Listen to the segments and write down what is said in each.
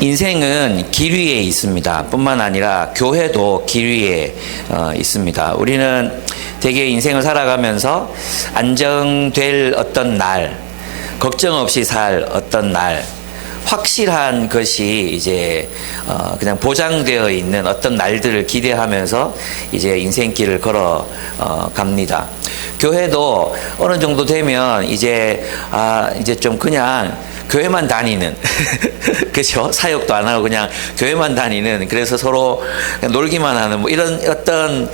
인생은 길 위에 있습니다. 뿐만 아니라 교회도 길 위에 있습니다. 우리는 되게 인생을 살아가면서 안정될 어떤 날, 걱정 없이 살 어떤 날, 확실한 것이 이제 그냥 보장되어 있는 어떤 날들을 기대하면서 이제 인생길을 걸어 갑니다. 교회도 어느 정도 되면 이제 좀 그냥 교회만 다니는 그렇죠? 사역도 안 하고 그냥 교회만 다니는, 그래서 서로 놀기만 하는 뭐 이런 어떤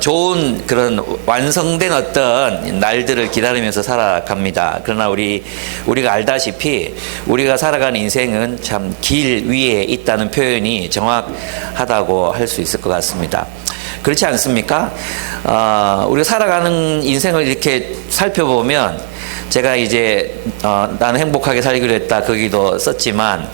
좋은 그런 완성된 어떤 날들을 기다리면서 살아갑니다. 그러나 우리가 알다시피 우리가 살아가는 인생은 참 길 위에 있다는 표현이 정확하다고 할 수 있을 것 같습니다. 그렇지 않습니까? 우리가 살아가는 인생을 이렇게 살펴보면, 제가 이제 나는 행복하게 살기로 했다 거기도 썼지만,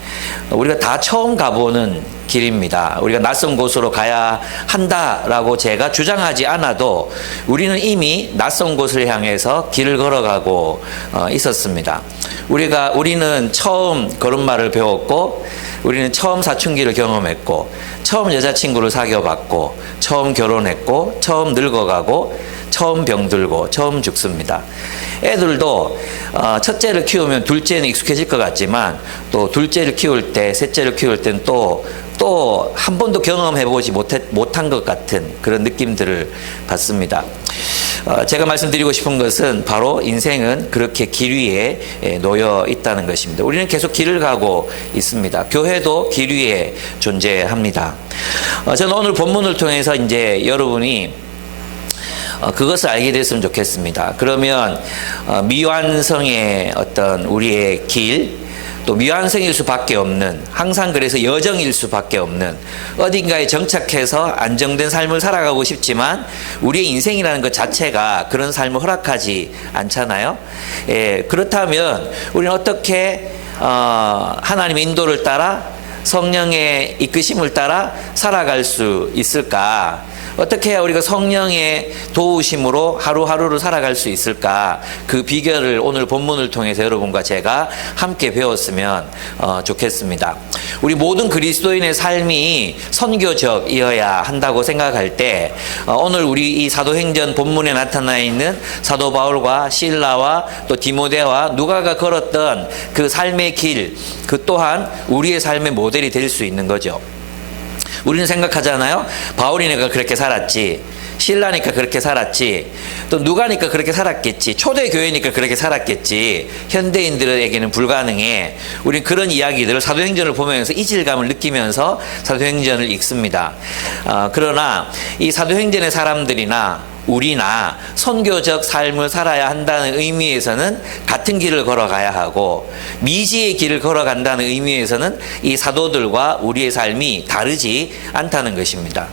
우리가 다 처음 가보는 길입니다. 우리가 낯선 곳으로 가야 한다라고 제가 주장하지 않아도 우리는 이미 낯선 곳을 향해서 길을 걸어가고 있었습니다. 우리는 처음 걸음마를 배웠고, 우리는 처음 사춘기를 경험했고, 처음 여자친구를 사귀어봤고, 처음 결혼했고, 처음 늙어가고, 처음 병들고, 처음 죽습니다. 애들도 첫째를 키우면 둘째는 익숙해질 것 같지만, 또 둘째를 키울 때, 셋째를 키울 때는 또 한 번도 경험해보지 못한 것 같은 그런 느낌들을 받습니다. 제가 말씀드리고 싶은 것은 바로 인생은 그렇게 길 위에 놓여 있다는 것입니다. 우리는 계속 길을 가고 있습니다. 교회도 길 위에 존재합니다. 저는 오늘 본문을 통해서 이제 여러분이 그것을 알게 됐으면 좋겠습니다. 그러면 미완성의 어떤 우리의 길, 또 미완성일 수밖에 없는, 항상 그래서 여정일 수밖에 없는, 어딘가에 정착해서 안정된 삶을 살아가고 싶지만 우리의 인생이라는 것 자체가 그런 삶을 허락하지 않잖아요. 그렇다면 우리는 어떻게 하나님의 인도를 따라, 성령의 이끄심을 따라 살아갈 수 있을까? 어떻게 해야 우리가 성령의 도우심으로 하루하루를 살아갈 수 있을까? 그 비결을 오늘 본문을 통해서 여러분과 제가 함께 배웠으면 좋겠습니다. 우리 모든 그리스도인의 삶이 선교적이어야 한다고 생각할 때, 오늘 우리 이 사도행전 본문에 나타나 있는 사도 바울과 실라와 또 디모데와 누가가 걸었던 그 삶의 길, 그 또한 우리의 삶의 모델이 될 수 있는 거죠. 우리는 생각하잖아요. 바울이니까 그렇게 살았지, 신라니까 그렇게 살았지, 또 누가니까 그렇게 살았겠지, 초대교회니까 그렇게 살았겠지, 현대인들에게는 불가능해. 우리는 그런 이야기들을 사도행전을 보면서 이질감을 느끼면서 사도행전을 읽습니다. 그러나 이 사도행전의 사람들이나 우리나 선교적 삶을 살아야 한다는 의미에서는 같은 길을 걸어가야 하고, 미지의 길을 걸어간다는 의미에서는 이 사도들과 우리의 삶이 다르지 않다는 것입니다.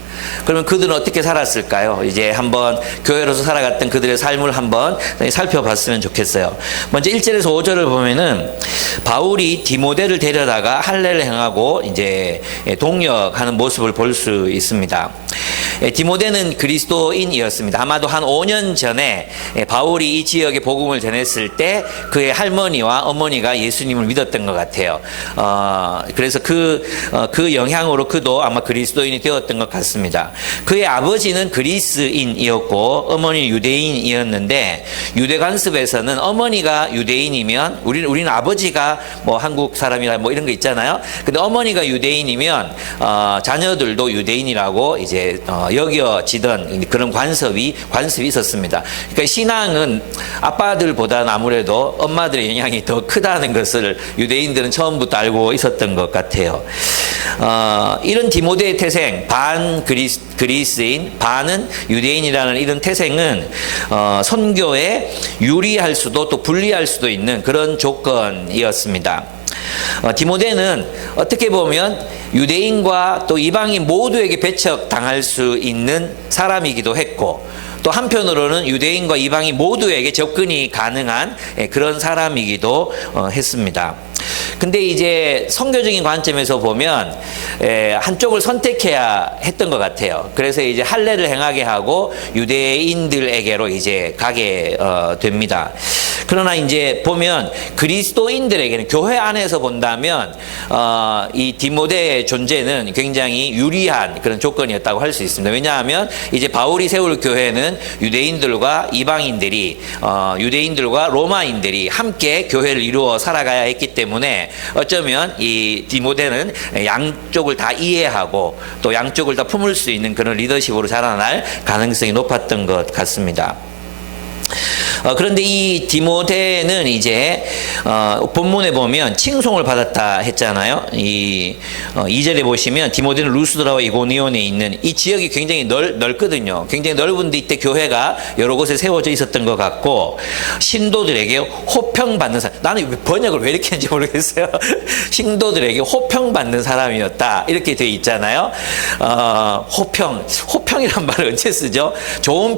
그러면 그들은 어떻게 살았을까요? 이제 한번 교회로서 살아갔던 그들의 삶을 한번 살펴봤으면 좋겠어요. 먼저 1절에서 5절을 보면은 바울이 디모데를 데려다가 할례를 행하고 이제 동역하는 모습을 볼 수 있습니다. 디모데는 그리스도인이었습니다. 아마도 한 5년 전에 바울이 이 지역에 복음을 전했을 때 그의 할머니와 어머니가 예수님을 믿었던 것 같아요. 그래서 그 영향으로 그도 아마 그리스도인이 되었던 것 같습니다. 그의 아버지는 그리스인이었고 어머니는 유대인이었는데, 유대 관습에서는 어머니가 유대인이면, 우리는 아버지가 뭐 한국 사람이라 뭐 이런 거 있잖아요. 근데 어머니가 유대인이면 자녀들도 유대인이라고 이제 여겨지던 그런 관습이 있었습니다. 그러니까 신앙은 아빠들보다는 아무래도 엄마들의 영향이 더 크다는 것을 유대인들은 처음부터 알고 있었던 것 같아요. 이런 디모데의 태생, 반 그리스인, 반은 유대인이라는 이런 태생은 선교에 유리할 수도 또 불리할 수도 있는 그런 조건이었습니다. 디모데는 어떻게 보면 유대인과 또 이방인 모두에게 배척당할 수 있는 사람이기도 했고, 또 한편으로는 유대인과 이방인 모두에게 접근이 가능한 그런 사람이기도 했습니다. 근데 이제 선교적인 관점에서 보면 한쪽을 선택해야 했던 것 같아요. 그래서 이제 할례를 행하게 하고 유대인들에게로 이제 가게 됩니다. 그러나 이제 보면 그리스도인들에게는 교회 안에서 본다면 이 디모데의 존재는 굉장히 유리한 그런 조건이었다고 할 수 있습니다. 왜냐하면 이제 바울이 세울 교회는 유대인들과 이방인들이 유대인들과 로마인들이 함께 교회를 이루어 살아가야 했기 때문에 어쩌면 이 디모데는 양쪽을 다 이해하고 또 양쪽을 다 품을 수 있는 그런 리더십으로 자라날 가능성이 높았던 것 같습니다. 그런데 이 디모데는 이제 본문에 보면 칭송을 받았다 했잖아요. 2절에 보시면 디모데는 루스드라와 이고니온에 있는 이 지역이 굉장히 넓거든요. 굉장히 넓은데 이때 교회가 여러 곳에 세워져 있었던 것 같고 신도들에게 호평받는 사람. 나는 번역을 왜 이렇게 했는지 모르겠어요. 신도들에게 호평받는 사람이었다. 이렇게 되어 있잖아요. 호평이란 말을 언제 쓰죠? 좋은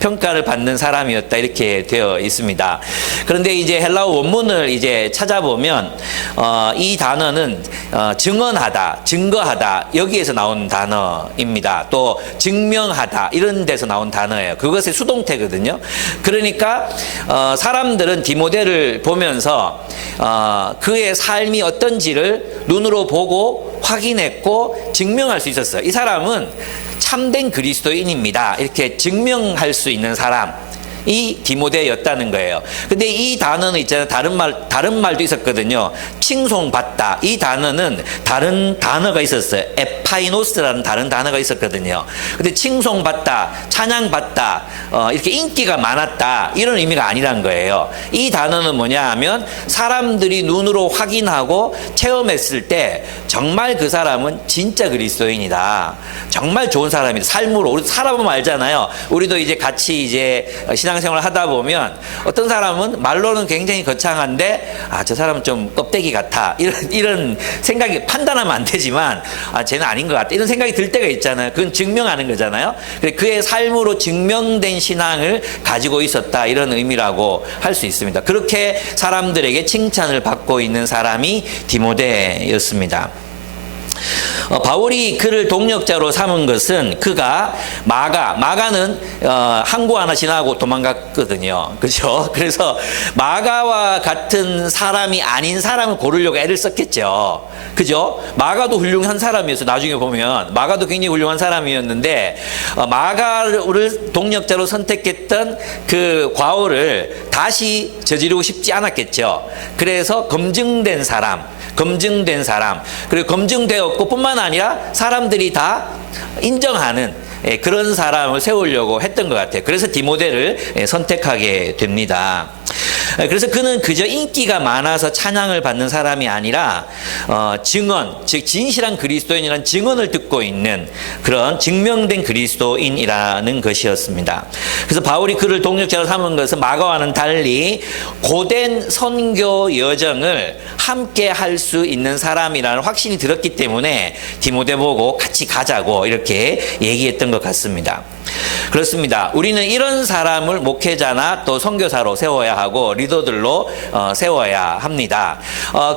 평가를 받는 사람이었다. 이렇게 되어 있습니다. 그런데 이제 헬라어 원문을 이제 찾아보면 이 단어는 증언하다, 증거하다 여기에서 나온 단어입니다. 또 증명하다 이런 데서 나온 단어예요. 그것의 수동태거든요. 그러니까 사람들은 디모데를 보면서 그의 삶이 어떤지를 눈으로 보고 확인했고 증명할 수 있었어요. 이 사람은 참된 그리스도인입니다. 이렇게 증명할 수 있는 사람. 이 디모데였다는 거예요. 근데 이 단어는 있잖아요. 다른 말도 있었거든요. 칭송받다. 이 단어는 다른 단어가 있었어요. 에파이노스라는 다른 단어가 있었거든요. 근데 칭송받다, 찬양받다, 이렇게 인기가 많았다. 이런 의미가 아니란 거예요. 이 단어는 뭐냐 하면 사람들이 눈으로 확인하고 체험했을 때 정말 그 사람은 진짜 그리스도인이다. 정말 좋은 사람이다. 삶으로. 우리 살아보면 알잖아요. 우리도 이제 같이 이제 신앙생활을 하다 보면 어떤 사람은 말로는 굉장히 거창한데 저 사람은 좀 껍데기 같아 이런 생각이 판단하면 안 되지만 쟤는 아닌 것 같다 이런 생각이 들 때가 있잖아요. 그건 증명하는 거잖아요. 그의 삶으로 증명된 신앙을 가지고 있었다 이런 의미라고 할 수 있습니다. 그렇게 사람들에게 칭찬을 받고 있는 사람이 디모데였습니다. 바울이 그를 동력자로 삼은 것은 그가 마가는 항구 하나 지나고 도망갔거든요. 그렇죠? 그래서 마가와 같은 사람이 아닌 사람을 고르려고 애를 썼겠죠. 그죠? 마가도 훌륭한 사람이었어요. 나중에 보면 마가도 굉장히 훌륭한 사람이었는데 마가를 동력자로 선택했던 그 과오를 다시 저지르고 싶지 않았겠죠. 그래서 검증된 사람 그리고 검증되었고 뿐만 아니라 사람들이 다 인정하는 그런 사람을 세우려고 했던 것 같아요. 그래서 디모데를 선택하게 됩니다. 그래서 그는 그저 인기가 많아서 찬양을 받는 사람이 아니라 증언, 즉 진실한 그리스도인이라는 증언을 듣고 있는 그런 증명된 그리스도인이라는 것이었습니다. 그래서 바울이 그를 동력자로 삼은 것은 마가와는 달리 고된 선교 여정을 함께 할 수 있는 사람이라는 확신이 들었기 때문에 디모데 보고 같이 가자고 이렇게 얘기했던 것 같습니다. 그렇습니다. 우리는 이런 사람을 목회자나 또 선교사로 세워야 하고 리더들로 세워야 합니다.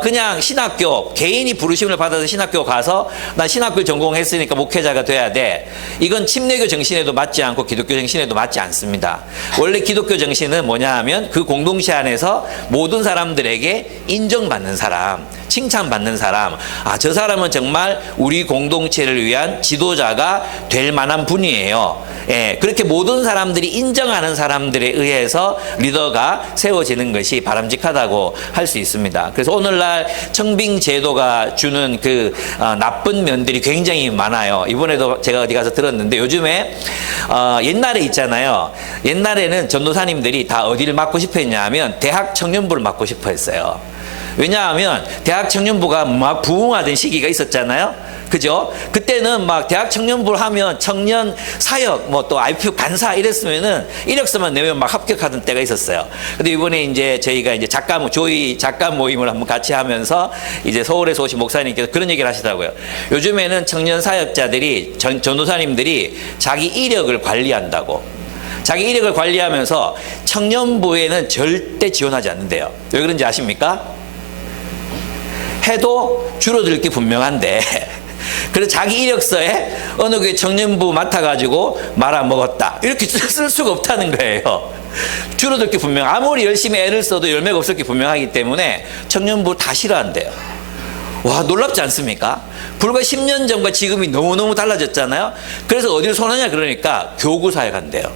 그냥 신학교 개인이 부르심을 받아서 신학교 가서 나 신학교를 전공했으니까 목회자가 돼야 돼. 이건 침례교 정신에도 맞지 않고 기독교 정신에도 맞지 않습니다. 원래 기독교 정신은 뭐냐 하면 그 공동체 안에서 모든 사람들에게 인정받는 사람, 칭찬받는 사람, 저 사람은 정말 우리 공동체를 위한 지도자가 될 만한 분이에요. 그렇게 모든 사람들이 인정하는 사람들에 의해서 리더가 세워지는 것이 바람직하다고 할 수 있습니다. 그래서 오늘날 청빙 제도가 주는 그 나쁜 면들이 굉장히 많아요. 이번에도 제가 어디 가서 들었는데 요즘에 옛날에 있잖아요. 옛날에는 전도사님들이 다 어디를 맡고 싶어 했냐 하면 대학 청년부를 맡고 싶어 했어요. 왜냐하면 대학 청년부가 막 부흥하던 시기가 있었잖아요. 그죠? 그때는 막 대학 청년부를 하면 청년 사역, 뭐 또 IPU 간사 이랬으면은 이력서만 내면 막 합격하던 때가 있었어요. 근데 이번에 이제 저희가 이제 조이 작가 모임을 한번 같이 하면서 이제 서울에서 오신 목사님께서 그런 얘기를 하시더라고요. 요즘에는 청년 사역자들이, 전도사님들이 자기 이력을 관리한다고. 자기 이력을 관리하면서 청년부에는 절대 지원하지 않는데요. 왜 그런지 아십니까? 해도 줄어들 게 분명한데 그래서 자기 이력서에 어느 교회 청년부 맡아가지고 말아먹었다 이렇게 쓸 수가 없다는 거예요. 줄어들 게 분명, 아무리 열심히 애를 써도 열매가 없을 게 분명하기 때문에 청년부 다 싫어한대요. 와, 놀랍지 않습니까? 불과 10년 전과 지금이 너무너무 달라졌잖아요. 그래서 어디를 선하냐 그러니까 교구사에 간대요.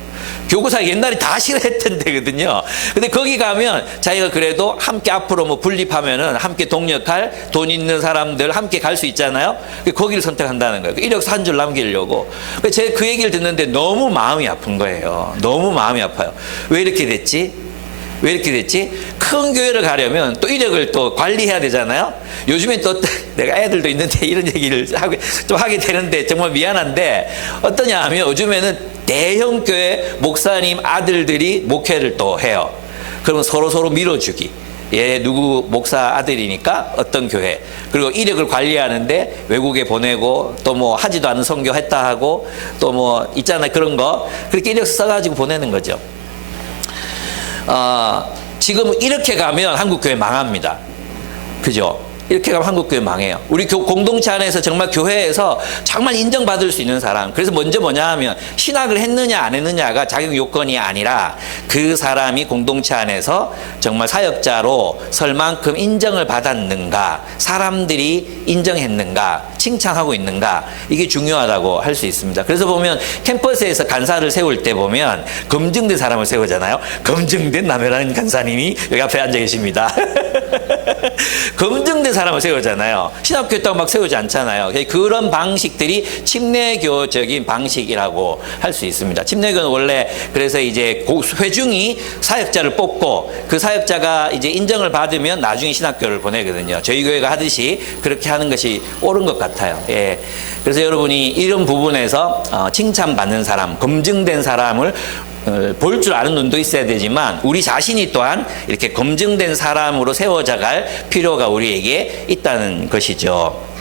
교구사에 옛날에 다 싫어했던 데거든요. 근데 거기 가면 자기가 그래도 함께 앞으로 뭐 분립하면은 함께 동력할 돈 있는 사람들 함께 갈 수 있잖아요. 거기를 선택한다는 거예요. 이력서 한 줄 남기려고. 제가 그 얘기를 듣는데 너무 마음이 아픈 거예요. 너무 마음이 아파요. 왜 이렇게 됐지? 왜 이렇게 됐지? 큰 교회를 가려면 또 이력을 또 관리해야 되잖아요. 요즘엔 또 내가 애들도 있는데 이런 얘기를 좀 하게 되는데 정말 미안한데 어떠냐 하면 요즘에는 대형 교회 목사님 아들들이 목회를 또 해요. 그러면 서로 밀어주기. 얘 누구 목사 아들이니까 어떤 교회. 그리고 이력을 관리하는데 외국에 보내고 또 뭐 하지도 않은 선교 했다 하고 또 뭐 있잖아요. 그런 거. 그렇게 이력서 써가지고 보내는 거죠. 지금 이렇게 가면 한국교회 망합니다. 그죠? 이렇게 가면 한국교회 망해요. 우리 공동체 안에서 정말 교회에서 정말 인정받을 수 있는 사람. 그래서 먼저 뭐냐 하면 신학을 했느냐 안 했느냐가 자격 요건이 아니라 그 사람이 공동체 안에서 정말 사역자로 설 만큼 인정을 받았는가, 사람들이 인정했는가, 칭찬하고 있는가, 이게 중요하다고 할 수 있습니다. 그래서 보면 캠퍼스에서 간사를 세울 때 보면 검증된 사람을 세우잖아요. 검증된 남해란 간사님이 여기 앞에 앉아 계십니다. 검증된 사람을 세우잖아요. 신학교 있다고 막 세우지 않잖아요. 그런 방식들이 침례교적인 방식이라고 할 수 있습니다. 침례교는 원래 그래서 이제 회중이 사역자를 뽑고 그 사역자가 이제 인정을 받으면 나중에 신학교를 보내거든요. 저희 교회가 하듯이 그렇게 하는 것이 옳은 것 같아요. 예. 그래서 여러분이 이런 부분에서 칭찬받는 사람, 검증된 사람을 볼 줄 아는 눈도 있어야 되지만 우리 자신이 또한 이렇게 검증된 사람으로 세워져갈 필요가 우리에게 있다는 것이죠.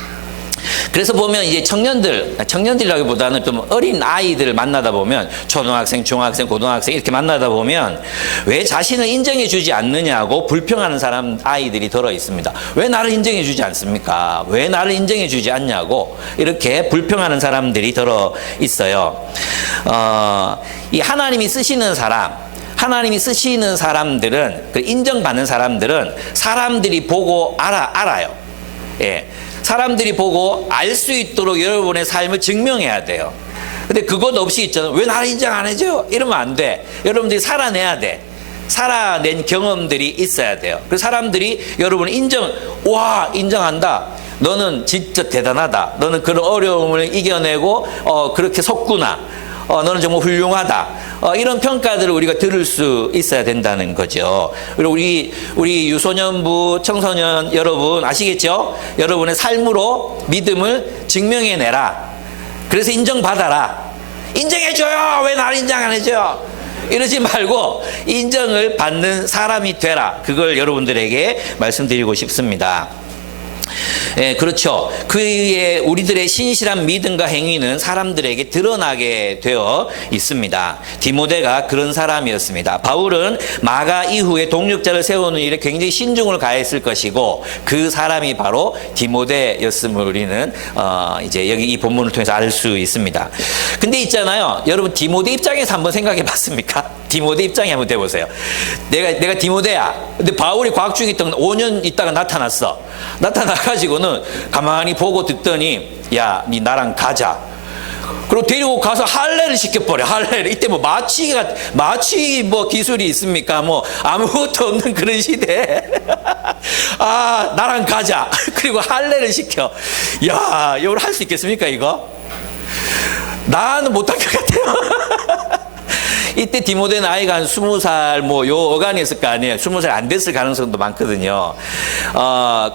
그래서 보면 이제 청년들이라기보다는 좀 어린 아이들을 만나다 보면 초등학생, 중학생, 고등학생 이렇게 만나다 보면 왜 자신을 인정해 주지 않느냐고 불평하는 사람 아이들이 들어 있습니다. 왜 나를 인정해 주지 않습니까? 왜 나를 인정해 주지 않냐고 이렇게 불평하는 사람들이 들어 있어요. 이 하나님이 쓰시는 사람들은, 그 인정받는 사람들은 사람들이 보고 알아요. 예. 사람들이 보고 알 수 있도록 여러분의 삶을 증명해야 돼요. 근데 그것 없이 있잖아요. 왜 나를 인정 안 해줘요? 이러면 안 돼. 여러분들이 살아내야 돼. 살아낸 경험들이 있어야 돼요. 그래서 사람들이 여러분을 인정한다. 너는 진짜 대단하다. 너는 그런 어려움을 이겨내고 그렇게 섰구나. 너는 정말 훌륭하다. 이런 평가들을 우리가 들을 수 있어야 된다는 거죠. 그리고 우리 유소년부 청소년 여러분 아시겠죠? 여러분의 삶으로 믿음을 증명해내라. 그래서 인정받아라. 인정해줘요. 왜 나를 인정 안 해줘요? 이러지 말고 인정을 받는 사람이 되라. 그걸 여러분들에게 말씀드리고 싶습니다. 예, 그렇죠. 그의 우리들의 신실한 믿음과 행위는 사람들에게 드러나게 되어 있습니다. 디모데가 그런 사람이었습니다. 바울은 마가 이후에 동력자를 세우는 일에 굉장히 신중을 가했을 것이고 그 사람이 바로 디모데였음을 우리는 이제 여기 이 본문을 통해서 알 수 있습니다. 근데 있잖아요. 여러분 디모데 입장에서 한번 생각해 봤습니까? 디모데 입장에 한번 돼보세요. 내가 디모데야. 근데 바울이 과학중에 있던 5년 있다가 나타나가지고는 가만히 보고 듣더니 야, 니 나랑 가자. 그리고 데리고 가서 할례를 시켜버려. 할례를. 이때 뭐 마취 뭐 기술이 있습니까? 뭐 아무것도 없는 그런 시대에 나랑 가자. 그리고 할례를 시켜. 야, 이걸 할 수 있겠습니까 이거? 나는 못할 것 같아요. 이때 디모데 나이가 한 20살 뭐 요 어간이었을 거 아니에요. 20살 안 됐을 가능성도 많거든요.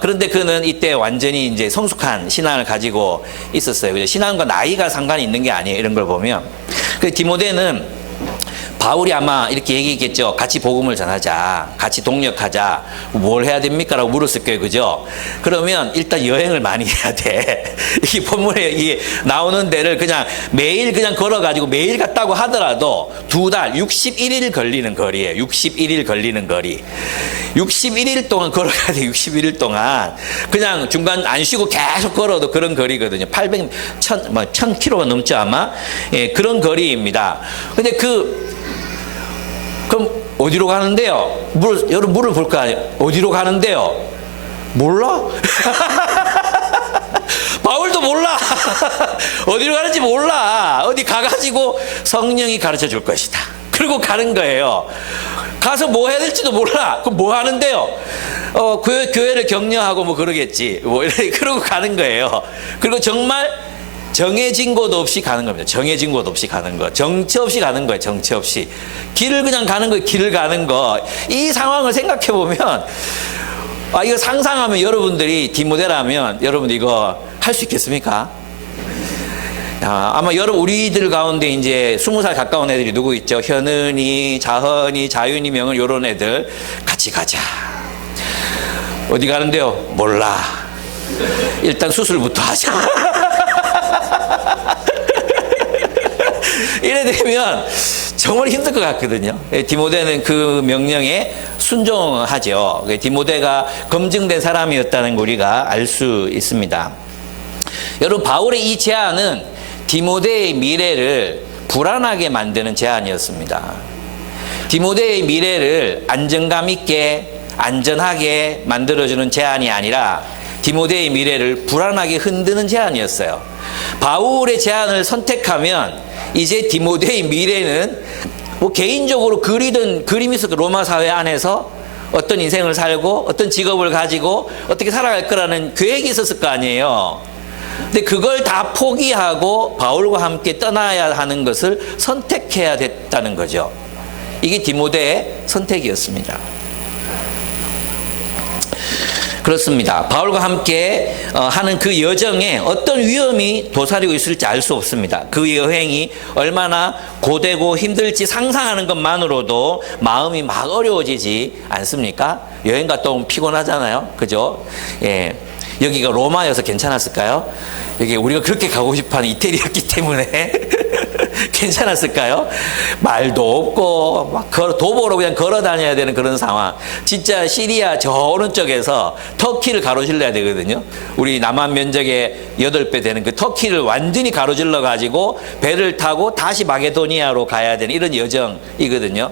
그런데 그는 이때 완전히 이제 성숙한 신앙을 가지고 있었어요. 그죠? 신앙과 나이가 상관이 있는 게 아니에요. 이런 걸 보면. 그 디모데는 바울이 아마 이렇게 얘기했겠죠. 같이 복음을 전하자. 같이 동력하자. 뭘 해야 됩니까? 라고 물었을 거예요. 그죠? 그러면 일단 여행을 많이 해야 돼. 이 본문에 이 나오는 데를 그냥 매일 그냥 걸어가지고 매일 갔다고 하더라도 2달, 61일 걸리는 거리예요. 61일 걸리는 거리. 61일 동안 걸어가야 돼. 61일 동안. 그냥 중간 안 쉬고 계속 걸어도 그런 거리거든요. 1000km가 넘죠 아마. 예, 그런 거리입니다. 근데 그럼 어디로 가는데요? 여러분 물을 볼까? 어디로 가는데요? 몰라? 바울도 몰라. 어디로 가는지 몰라. 어디 가가지고 성령이 가르쳐 줄 것이다. 그리고 가는 거예요. 가서 뭐 해야 될지도 몰라. 그럼 뭐 하는데요? 교회를 격려하고 뭐 그러겠지. 뭐 그러고 가는 거예요. 그리고 정말 정해진 곳 없이 가는 겁니다. 정해진 곳 없이 가는 거. 정처 없이 가는 거예요. 정처 없이. 길을 그냥 가는 거예요. 길을 가는 거. 이 상황을 생각해 보면 이거 상상하면 여러분들이 디모데라면 여러분 이거 할 수 있겠습니까? 아마 여러분 우리들 가운데 이제 20살 가까운 애들이 누구 있죠? 현은이, 자헌이, 자윤이, 명은 이런 애들 같이 가자. 어디 가는데요? 몰라. 일단 수술부터 하자. 이래 되면 정말 힘들 것 같거든요. 디모데는 그 명령에 순종하죠. 디모데가 검증된 사람이었다는 걸 우리가 알 수 있습니다. 여러분 바울의 이 제안은 디모데의 미래를 불안하게 만드는 제안이었습니다. 디모데의 미래를 안정감 있게 안전하게 만들어주는 제안이 아니라 디모데의 미래를 불안하게 흔드는 제안이었어요. 바울의 제안을 선택하면 이제 디모데의 미래는 뭐 개인적으로 그림이 있었고 로마 사회 안에서 어떤 인생을 살고 어떤 직업을 가지고 어떻게 살아갈 거라는 계획이 있었을 거 아니에요. 근데 그걸 다 포기하고 바울과 함께 떠나야 하는 것을 선택해야 됐다는 거죠. 이게 디모데의 선택이었습니다. 그렇습니다. 바울과 함께 하는 그 여정에 어떤 위험이 도사리고 있을지 알 수 없습니다. 그 여행이 얼마나 고되고 힘들지 상상하는 것만으로도 마음이 막 어려워지지 않습니까? 여행 갔다 오면 피곤하잖아요. 그죠? 예. 여기가 로마여서 괜찮았을까요? 여기 우리가 그렇게 가고 싶어하는 이태리였기 때문에 괜찮았을까요? 말도 없고 막 도보로 그냥 걸어 다녀야 되는 그런 상황. 진짜 시리아 저 오른쪽에서 터키를 가로질러야 되거든요. 우리 남한 면적의 8배 되는 그 터키를 완전히 가로질러 가지고 배를 타고 다시 마게도니아로 가야 되는 이런 여정이거든요.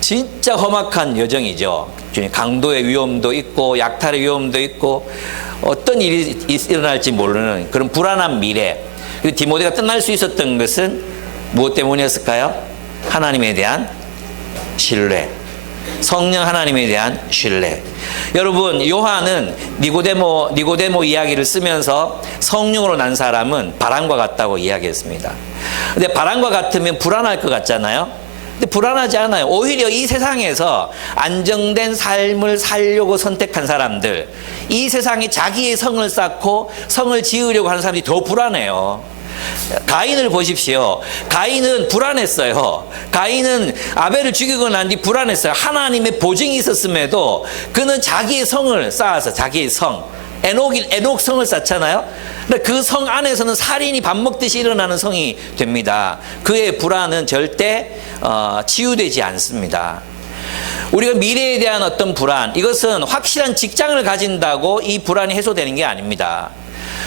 진짜 험악한 여정이죠. 강도의 위험도 있고 약탈의 위험도 있고 어떤 일이 일어날지 모르는 그런 불안한 미래. 그리고 디모데가 떠날 수 있었던 것은 무엇 때문이었을까요? 하나님에 대한 신뢰. 성령 하나님에 대한 신뢰. 여러분 요한은 니고데모 이야기를 쓰면서 성령으로 난 사람은 바람과 같다고 이야기했습니다. 근데 바람과 같으면 불안할 것 같잖아요. 근데 불안하지 않아요. 오히려 이 세상에서 안정된 삶을 살려고 선택한 사람들, 이 세상에 자기의 성을 쌓고 성을 지으려고 하는 사람들이 더 불안해요. 가인을 보십시오. 가인은 불안했어요. 가인은 아벨을 죽이고 난 뒤 불안했어요. 하나님의 보증이 있었음에도 그는 자기의 성을 쌓아서 자기의 성, 에녹 성을 쌓잖아요. 그 성 안에서는 살인이 밥 먹듯이 일어나는 성이 됩니다. 그의 불안은 절대 치유되지 않습니다. 우리가 미래에 대한 어떤 불안, 이것은 확실한 직장을 가진다고 이 불안이 해소되는 게 아닙니다.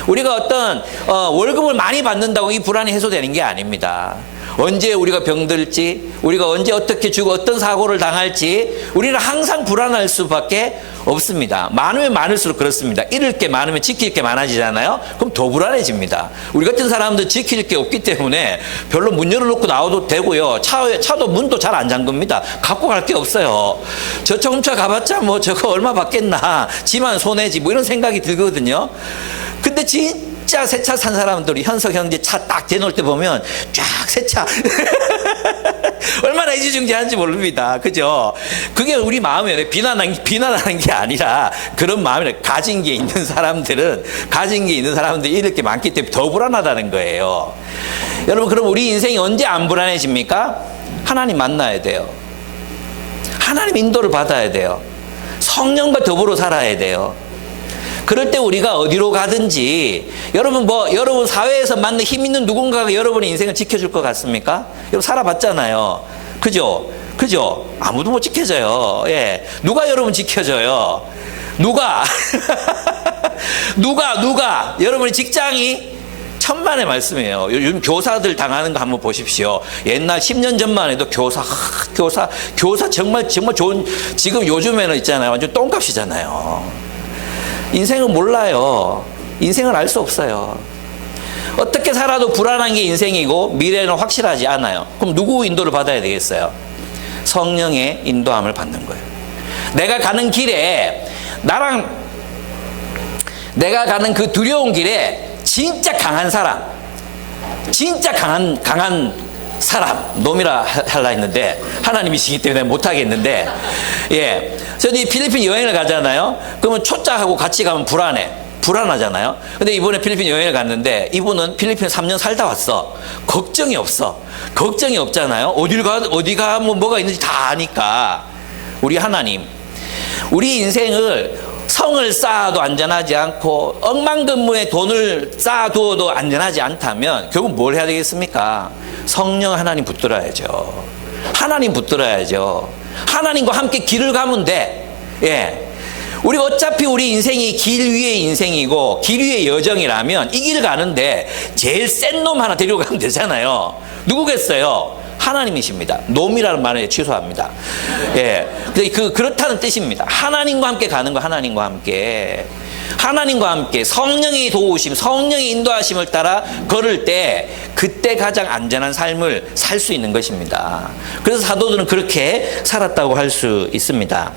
우리가 어떤 월급을 많이 받는다고 이 불안이 해소되는 게 아닙니다. 언제 우리가 병들지, 우리가 언제 어떻게 죽고 어떤 사고를 당할지 우리는 항상 불안할 수밖에 없습니다. 많으면 많을수록 그렇습니다. 잃을 게 많으면 지킬 게 많아지잖아요. 그럼 더 불안해집니다. 우리 같은 사람들 지킬 게 없기 때문에 별로 문 열어놓고 나와도 되고요. 차도 문도 잘 안 잠깁니다. 갖고 갈 게 없어요. 저차 훔쳐 가봤자 뭐 저거 얼마 받겠나, 지만 손해지 뭐 이런 생각이 들거든요. 근데 진짜 새 차 산 사람들이 현석 형제 차 딱 대놓을 때 보면 쫙 새 차 얼마나 이지중지한지 모릅니다. 그죠? 그게 우리 마음이에요. 비난하는 게 아니라 그런 마음을 가진 게 있는 사람들이 이렇게 많기 때문에 더 불안하다는 거예요. 여러분, 그럼 우리 인생이 언제 안 불안해집니까? 하나님 만나야 돼요. 하나님 인도를 받아야 돼요. 성령과 더불어 살아야 돼요. 그럴 때 우리가 어디로 가든지, 여러분 여러분 사회에서 만난 힘 있는 누군가가 여러분의 인생을 지켜줄 것 같습니까? 여러분 살아봤잖아요. 그죠? 아무도 못 지켜줘요. 예. 누가 여러분 지켜줘요? 누가? 누가? 여러분의 직장이 천만의 말씀이에요. 요즘 교사들 당하는 거 한번 보십시오. 옛날 10년 전만 해도 교사 정말 좋은, 지금 요즘에는 있잖아요. 완전 똥값이잖아요. 인생은 몰라요. 인생을 알 수 없어요. 어떻게 살아도 불안한 게 인생이고 미래는 확실하지 않아요. 그럼 누구 인도를 받아야 되겠어요? 성령의 인도함을 받는 거예요. 내가 가는 길에 내가 가는 그 두려운 길에 진짜 강한 사람, 놈이라 하려 했는데 하나님이시기 때문에 못하겠는데, 예. 저희 필리핀 여행을 가잖아요. 그러면 초짜하고 같이 가면 불안하잖아요. 근데 이번에 필리핀 여행을 갔는데 이분은 필리핀 3년 살다 왔어. 걱정이 없잖아요. 어디 가면 뭐가 있는지 다 아니까. 우리 하나님, 우리 인생을 성을 쌓아도 안전하지 않고 억만근무에 돈을 쌓아두어도 안전하지 않다면 결국 뭘 해야 되겠습니까? 성령 하나님 붙들어야죠. 하나님과 함께 길을 가면 돼. 예. 우리 어차피 우리 인생이 길 위의 인생이고 길 위의 여정이라면 이 길을 가는데 제일 센 놈 하나 데리고 가면 되잖아요. 누구겠어요? 하나님이십니다. 놈이라는 말을 취소합니다. 예. 그렇다는 뜻입니다. 하나님과 함께 가는 거, 하나님과 함께 성령의 도우심, 성령의 인도하심을 따라 걸을 때 그때 가장 안전한 삶을 살 수 있는 것입니다. 그래서 사도들은 그렇게 살았다고 할 수 있습니다.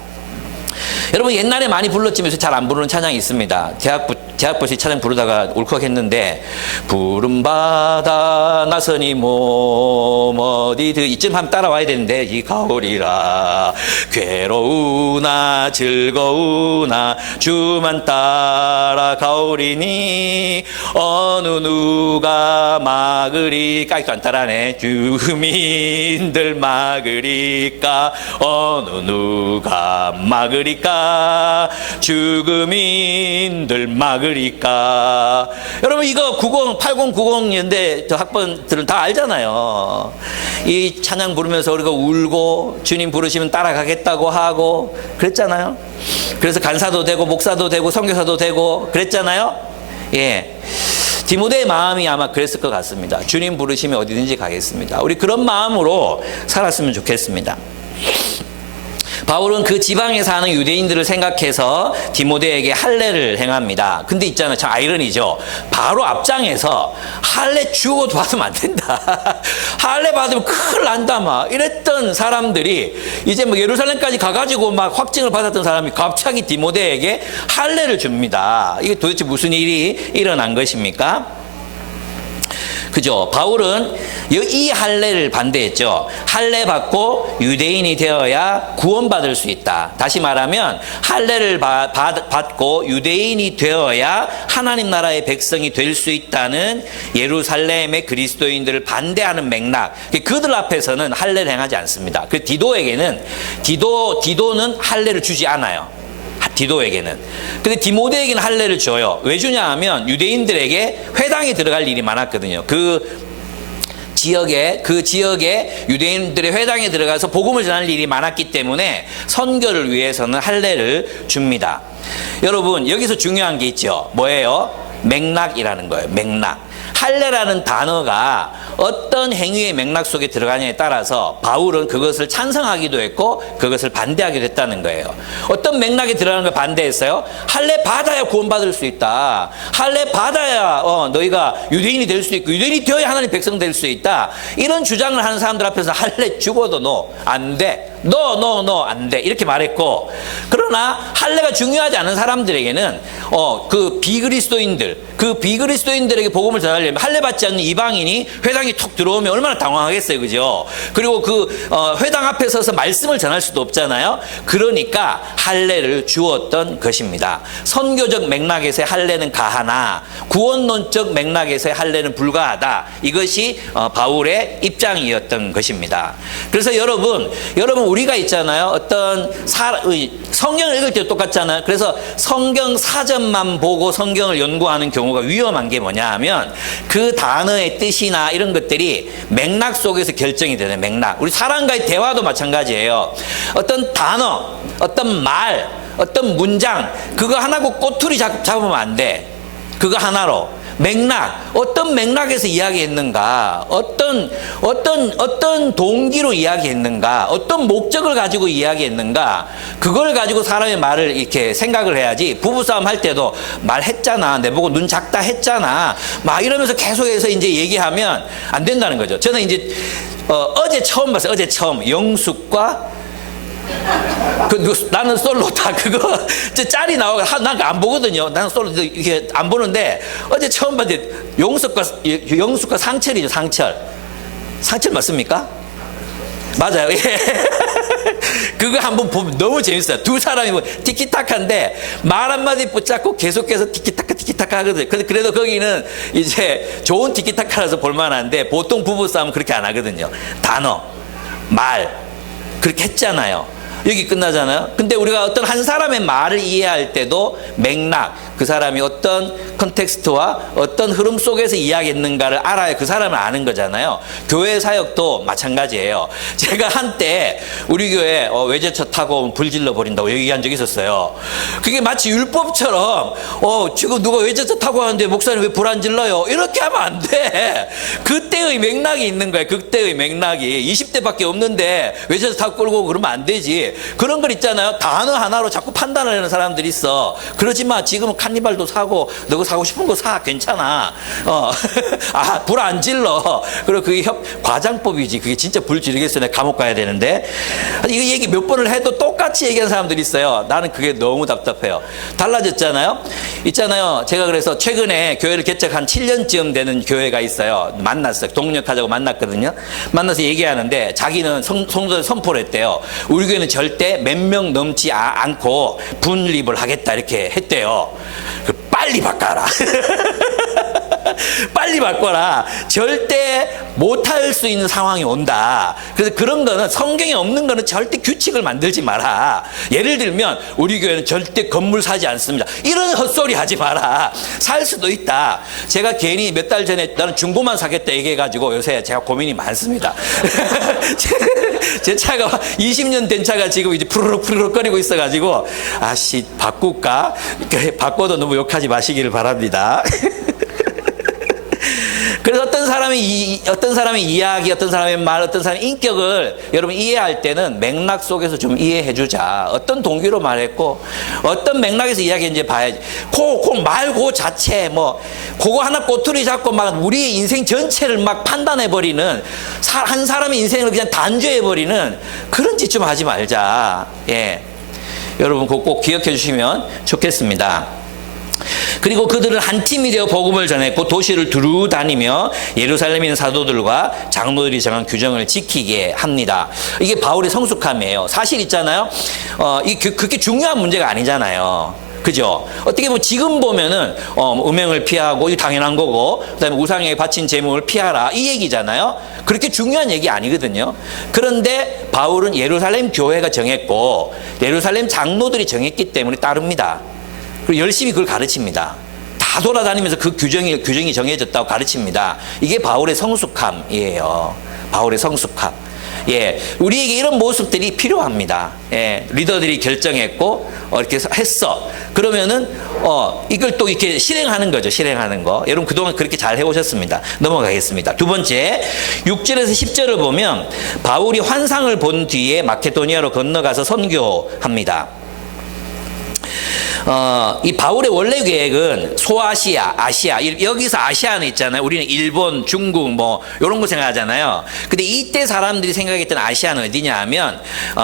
여러분, 옛날에 많이 불렀지만 요새 잘 안 부르는 찬양이 있습니다. 대학부시 찬양 부르다가 울컥했는데, 푸른 바다 나선이 몸 어디든, 이쯤 하면 따라와야 되는데, 이 가오리라 괴로우나 즐거우나 주만 따라 가오리니 어느 누가 막으리까. 이거 안 따라하네. 주민들 막으리까 어느 누가 막으리까 죽음인들 막으리까. 여러분, 이거 8090년대 저 학번들은 다 알잖아요. 이 찬양 부르면서 우리가 울고 주님 부르시면 따라가겠다고 하고 그랬잖아요. 그래서 간사도 되고 목사도 되고 선교사도 되고 그랬잖아요. 예. 디모데의 마음이 아마 그랬을 것 같습니다. 주님 부르시면 어디든지 가겠습니다. 우리 그런 마음으로 살았으면 좋겠습니다. 바울은 그 지방에 사는 유대인들을 생각해서 디모데에게 할례를 행합니다. 근데 있잖아요, 참 아이러니죠. 바로 앞장에서 할례 죽어도 받으면 안 된다. 할례 받으면 큰일 난다 막 이랬던 사람들이 이제 뭐 예루살렘까지 가가지고 막 확증을 받았던 사람이 갑자기 디모데에게 할례를 줍니다. 이게 도대체 무슨 일이 일어난 것입니까? 그죠? 바울은 이 할례를 반대했죠. 할례 받고 유대인이 되어야 구원받을 수 있다. 다시 말하면 할례를 받고 유대인이 되어야 하나님 나라의 백성이 될 수 있다는 예루살렘의 그리스도인들을 반대하는 맥락. 그들 앞에서는 할례를 행하지 않습니다. 그 디도에게는 디도는 할례를 주지 않아요. 디도에게는. 근데 디모데에게는 할례를 줘요. 왜 주냐 하면 유대인들에게 회당에 들어갈 일이 많았거든요. 그 지역에 유대인들의 회당에 들어가서 복음을 전할 일이 많았기 때문에 선교를 위해서는 할례를 줍니다. 여러분, 여기서 중요한 게 있죠. 뭐예요? 맥락이라는 거예요. 맥락. 할례라는 단어가 어떤 행위의 맥락 속에 들어가냐에 따라서 바울은 그것을 찬성하기도 했고 그것을 반대하기도 했다는 거예요. 어떤 맥락에 들어가는 걸 반대했어요? 할례 받아야 구원받을 수 있다. 할례 받아야 너희가 유대인이 될 수 있고 유대인이 되어야 하나님 백성 될 수 있다. 이런 주장을 하는 사람들 앞에서 할례 죽어도 안 돼. no, 안 돼. 이렇게 말했고, 그러나 할례가 중요하지 않은 사람들에게는 그 비그리스도인들에게 복음을 전하려면 할례 받지 않는 이방인이 회당에 툭 들어오면 얼마나 당황하겠어요, 그죠? 그리고 회당 앞에 서서 말씀을 전할 수도 없잖아요. 그러니까 할례를 주었던 것입니다. 선교적 맥락에서의 할례는 가하나 구원론적 맥락에서의 할례는 불가하다. 이것이 바울의 입장이었던 것입니다. 그래서 여러분 우리가 있잖아요. 어떤 성경을 읽을 때도 똑같잖아요. 그래서 성경 사전만 보고 성경을 연구하는 경우가 위험한 게 뭐냐 하면 그 단어의 뜻이나 이런 것들이 맥락 속에서 결정이 되는 맥락. 우리 사람과의 대화도 마찬가지예요. 어떤 단어, 어떤 말, 어떤 문장, 그거 하나고 꼬투리 잡으면 안 돼. 그거 하나로. 맥락, 어떤 맥락에서 이야기했는가, 어떤 동기로 이야기했는가, 어떤 목적을 가지고 이야기했는가, 그걸 가지고 사람의 말을 이렇게 생각을 해야지. 부부싸움 할 때도 말했잖아, 내보고 눈 작다 했잖아, 막 이러면서 계속해서 이제 얘기하면 안 된다는 거죠. 저는 이제 어제 처음 봤어요. 어제 처음 영숙과 나는 솔로다. 그거 짤이 나오고 난 안 보거든요. 나는 솔로 이렇게 안 보는데 어제 처음 봤는데 영숙과 상철이죠. 상철 맞습니까? 맞아요. 예. 그거 한번 보면 너무 재밌어요. 두 사람이 뭐 티키타카인데 말 한마디 붙잡고 계속해서 티키타카 하거든요. 그래도 거기는 이제 좋은 티키타카라서 볼만한데 보통 부부싸움 그렇게 안 하거든요. 단어, 말 그렇게 했잖아요. 여기 끝나잖아요. 근데 우리가 어떤 한 사람의 말을 이해할 때도 맥락, 그 사람이 어떤 컨텍스트와 어떤 흐름 속에서 이야기했는가를 알아야 그 사람을 아는 거잖아요. 교회 사역도 마찬가지예요. 제가 한때 우리 교회 외제차 타고 불 질러 버린다고 얘기한 적이 있었어요. 그게 마치 율법처럼 지금 누가 외제차 타고 가는데 목사님 왜 불 안 질러요? 이렇게 하면 안 돼. 그때의 맥락이 있는 거예요. 그때의 맥락이 20대밖에 없는데 외제차 타고 끌고 그러면 안 되지. 그런 걸 있잖아요. 단어 하나로 자꾸 판단을 하는 사람들이 있어. 그러지 마. 지금은 카니발도 사고 너가 사고 싶은 거 사. 괜찮아. 불 안 질러. 그리고 그게 과장법이지. 그게 진짜 불 지르겠어. 내가 감옥 가야 되는데. 이거 얘기 몇 번을 해도 똑같이 얘기하는 사람들이 있어요. 나는 그게 너무 답답해요. 달라졌잖아요. 있잖아요. 제가 그래서 최근에 교회를 개척한 7년쯤 되는 교회가 있어요. 만났어요. 동력하자고 만났거든요. 만나서 얘기하는데 자기는 성도들 선포를 했대요. 우리 교회는 절대 몇 명 넘지 않고 분립을 하겠다 이렇게 했대요. 빨리 바꿔라. 빨리 바꿔라. 절대 못할 수 있는 상황이 온다. 그래서 그런 거는 성경에 없는 거는 절대 규칙을 만들지 마라. 예를 들면 우리 교회는 절대 건물 사지 않습니다. 이런 헛소리 하지 마라. 살 수도 있다. 제가 괜히 몇 달 전에 나는 중고만 사겠다 얘기해가지고 요새 제가 고민이 많습니다. 제 차가 20년 된 차가 지금 이제 푸르륵 거리고 있어가지고 아씨 바꿀까? 바꿔도 너무 욕하지 마시기를 바랍니다. 그래서 어떤 사람의 이야기, 어떤 사람의 말, 어떤 사람의 인격을 여러분 이해할 때는 맥락 속에서 좀 이해해주자. 어떤 동기로 말했고, 어떤 맥락에서 이야기했는지 봐야지. 말 자체, 그거 하나 꼬투리 잡고 막 우리의 인생 전체를 막 판단해버리는, 한 사람의 인생을 그냥 단죄해버리는 그런 짓 좀 하지 말자. 예. 여러분, 그거 꼭 기억해 주시면 좋겠습니다. 그리고 그들은 한 팀이 되어 복음을 전했고 도시를 두루 다니며 예루살렘에 있는 사도들과 장로들이 정한 규정을 지키게 합니다. 이게 바울의 성숙함이에요. 사실 있잖아요. 이게 그렇게 중요한 문제가 아니잖아요. 그죠? 어떻게 보면 지금 보면은 음행을 피하고 이게 당연한 거고, 그다음에 우상에게 바친 제목을 피하라 이 얘기잖아요. 그렇게 중요한 얘기 아니거든요. 그런데 바울은 예루살렘 교회가 정했고 예루살렘 장로들이 정했기 때문에 따릅니다. 그리고 열심히 그걸 가르칩니다. 다 돌아다니면서 그 규정이 정해졌다고 가르칩니다. 이게 바울의 성숙함이에요. 바울의 성숙함. 예, 우리에게 이런 모습들이 필요합니다. 예, 리더들이 결정했고 이렇게 했어. 그러면은 이걸 또 이렇게 실행하는 거죠. 실행하는 거. 여러분 그동안 그렇게 잘 해오셨습니다. 넘어가겠습니다. 두 번째, 6절에서 10절을 보면 바울이 환상을 본 뒤에 마케도니아로 건너가서 선교합니다. 이 바울의 원래 계획은 소아시아, 아시아, 여기서 아시아는 있잖아요. 우리는 일본, 중국 뭐 이런 거 생각하잖아요. 근데 이때 사람들이 생각했던 아시아는 어디냐 하면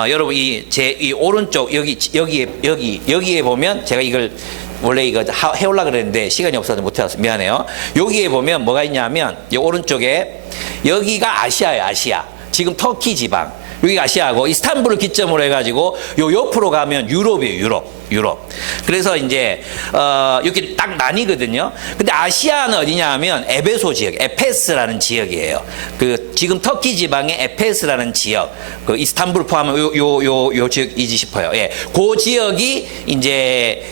여러분 이 오른쪽 여기에 보면 제가 이걸 원래 이거 해올라 그랬는데 시간이 없어서 못 해왔어요. 미안해요. 여기에 보면 뭐가 있냐면 이 오른쪽에 여기가 아시아예요. 아시아. 지금 터키 지방. 여기가 아시아고 이스탄불을 기점으로 해가지고 요 옆으로 가면 유럽이에요. 유럽. 그래서 이제 여기 딱 나뉘거든요. 근데 아시아는 어디냐 하면 에베소 지역, 에페스라는 지역이에요. 그 지금 터키 지방의 에페스라는 지역, 그 이스탄불 포함한 요 지역이지 싶어요. 예, 그 지역이 이제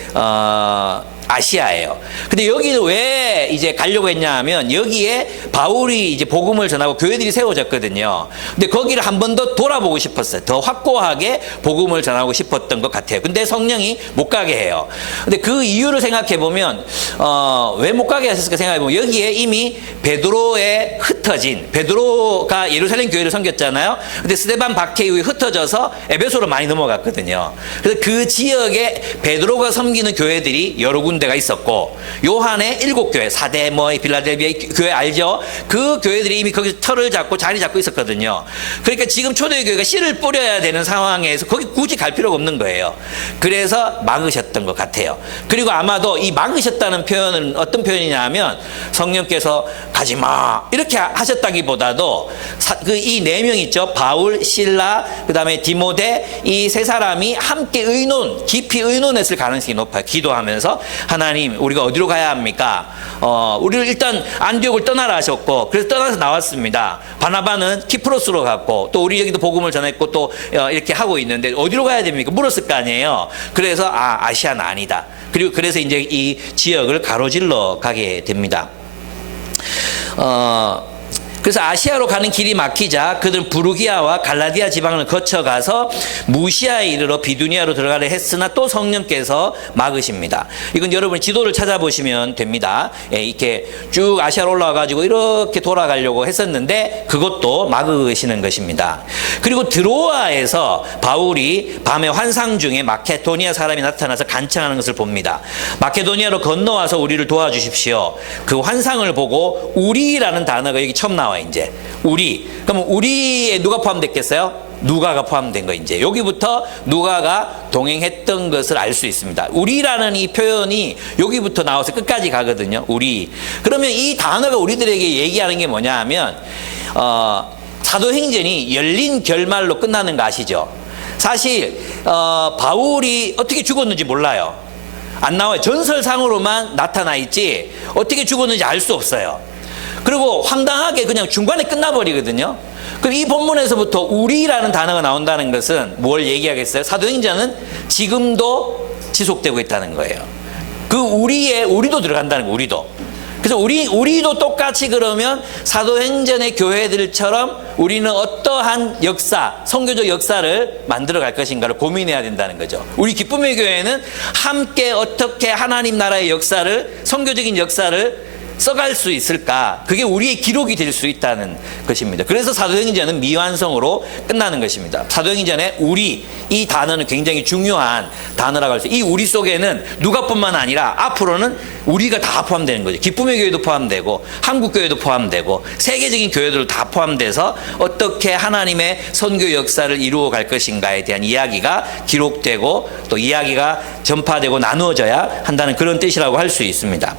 아시아예요. 근데 여기는 왜 이제 가려고 했냐 하면 여기에 바울이 이제 복음을 전하고 교회들이 세워졌거든요. 근데 거기를 한 번 더 돌아보고 싶었어요. 더 확고하게 복음을 전하고 싶었던 것 같아요. 근데 성령이 못 가게 해요. 근데 그 이유를 생각해 보면 왜 못 가게 하셨을까 생각해 보면 여기에 이미 베드로에 흩어진, 베드로가 예루살렘 교회를 섬겼잖아요. 근데 스데반 박해 이후에 흩어져서 에베소로 많이 넘어갔거든요. 그래서 그 지역에 베드로가 섬기는 교회들이 여러 군데가 있었고 요한의 7교회, 사데모의 빌라델비아 교회 알죠? 그 교회들이 이미 거기서 털을 잡고 자리 잡고 있었거든요. 그러니까 지금 초대교회가 씨를 뿌려야 되는 상황에서 거기 굳이 갈 필요가 없는 거예요. 그래서 막으셨던 것 같아요. 그리고 아마도 이 막으셨다는 표현은 어떤 표현이냐 하면 성령께서 가지마 이렇게 하셨다기보다도 이 4명 있죠. 바울, 실라, 그 다음에 디모데 이 3사람이 함께 깊이 의논했을 가능성이 높아요. 기도하면서 하나님 우리가 어디로 가야 합니까? 우리를 일단 안디옥을 떠나라 하셨고 그래서 떠나서 나왔습니다. 바나바는 키프로스로 갔고 또 우리 여기도 복음을 전했고 또 이렇게 하고 있는데 어디로 가야 됩니까? 물었을 거 아니에요. 그래서 아시아는 아니다. 그리고 그래서 이제 이 지역을 가로질러 가게 됩니다. 그래서 아시아로 가는 길이 막히자 그들은 부르기아와 갈라디아 지방을 거쳐가서 무시아에 이르러 비두니아로 들어가려 했으나 또 성령께서 막으십니다. 이건 여러분 지도를 찾아보시면 됩니다. 예, 이렇게 쭉 아시아로 올라와가지고 이렇게 돌아가려고 했었는데 그것도 막으시는 것입니다. 그리고 드로아에서 바울이 밤에 환상 중에 마케도니아 사람이 나타나서 간청하는 것을 봅니다. 마케도니아로 건너와서 우리를 도와주십시오. 그 환상을 보고 우리라는 단어가 여기 처음 나와요. 이제 우리. 그럼 우리에 누가 포함됐겠어요? 누가가 포함된 거. 이제 여기부터 누가가 동행했던 것을 알 수 있습니다. 우리라는 이 표현이 여기부터 나와서 끝까지 가거든요. 우리. 그러면 이 단어가 우리들에게 얘기하는 게 뭐냐 하면 사도행전이 열린 결말로 끝나는 거 아시죠? 사실 바울이 어떻게 죽었는지 몰라요. 안 나와요. 전설상으로만 나타나 있지 어떻게 죽었는지 알 수 없어요. 그리고 황당하게 그냥 중간에 끝나버리거든요. 그럼 이 본문에서부터 우리라는 단어가 나온다는 것은 뭘 얘기하겠어요? 사도행전은 지금도 지속되고 있다는 거예요. 그 우리에 우리도 들어간다는 거예요. 우리도. 그래서 우리도 똑같이 그러면 사도행전의 교회들처럼 우리는 어떠한 역사, 선교적 역사를 만들어 갈 것인가를 고민해야 된다는 거죠. 우리 기쁨의 교회는 함께 어떻게 하나님 나라의 역사를, 선교적인 역사를 써갈 수 있을까? 그게 우리의 기록이 될 수 있다는 것입니다. 그래서 사도행전은 미완성으로 끝나는 것입니다. 사도행전의 우리, 이 단어는 굉장히 중요한 단어라고 할 수 있어요. 이 우리 속에는 누가뿐만 아니라 앞으로는 우리가 다 포함되는 거죠. 기쁨의 교회도 포함되고 한국교회도 포함되고 세계적인 교회들도 다 포함돼서 어떻게 하나님의 선교 역사를 이루어 갈 것인가에 대한 이야기가 기록되고 또 이야기가 전파되고 나누어져야 한다는 그런 뜻이라고 할 수 있습니다.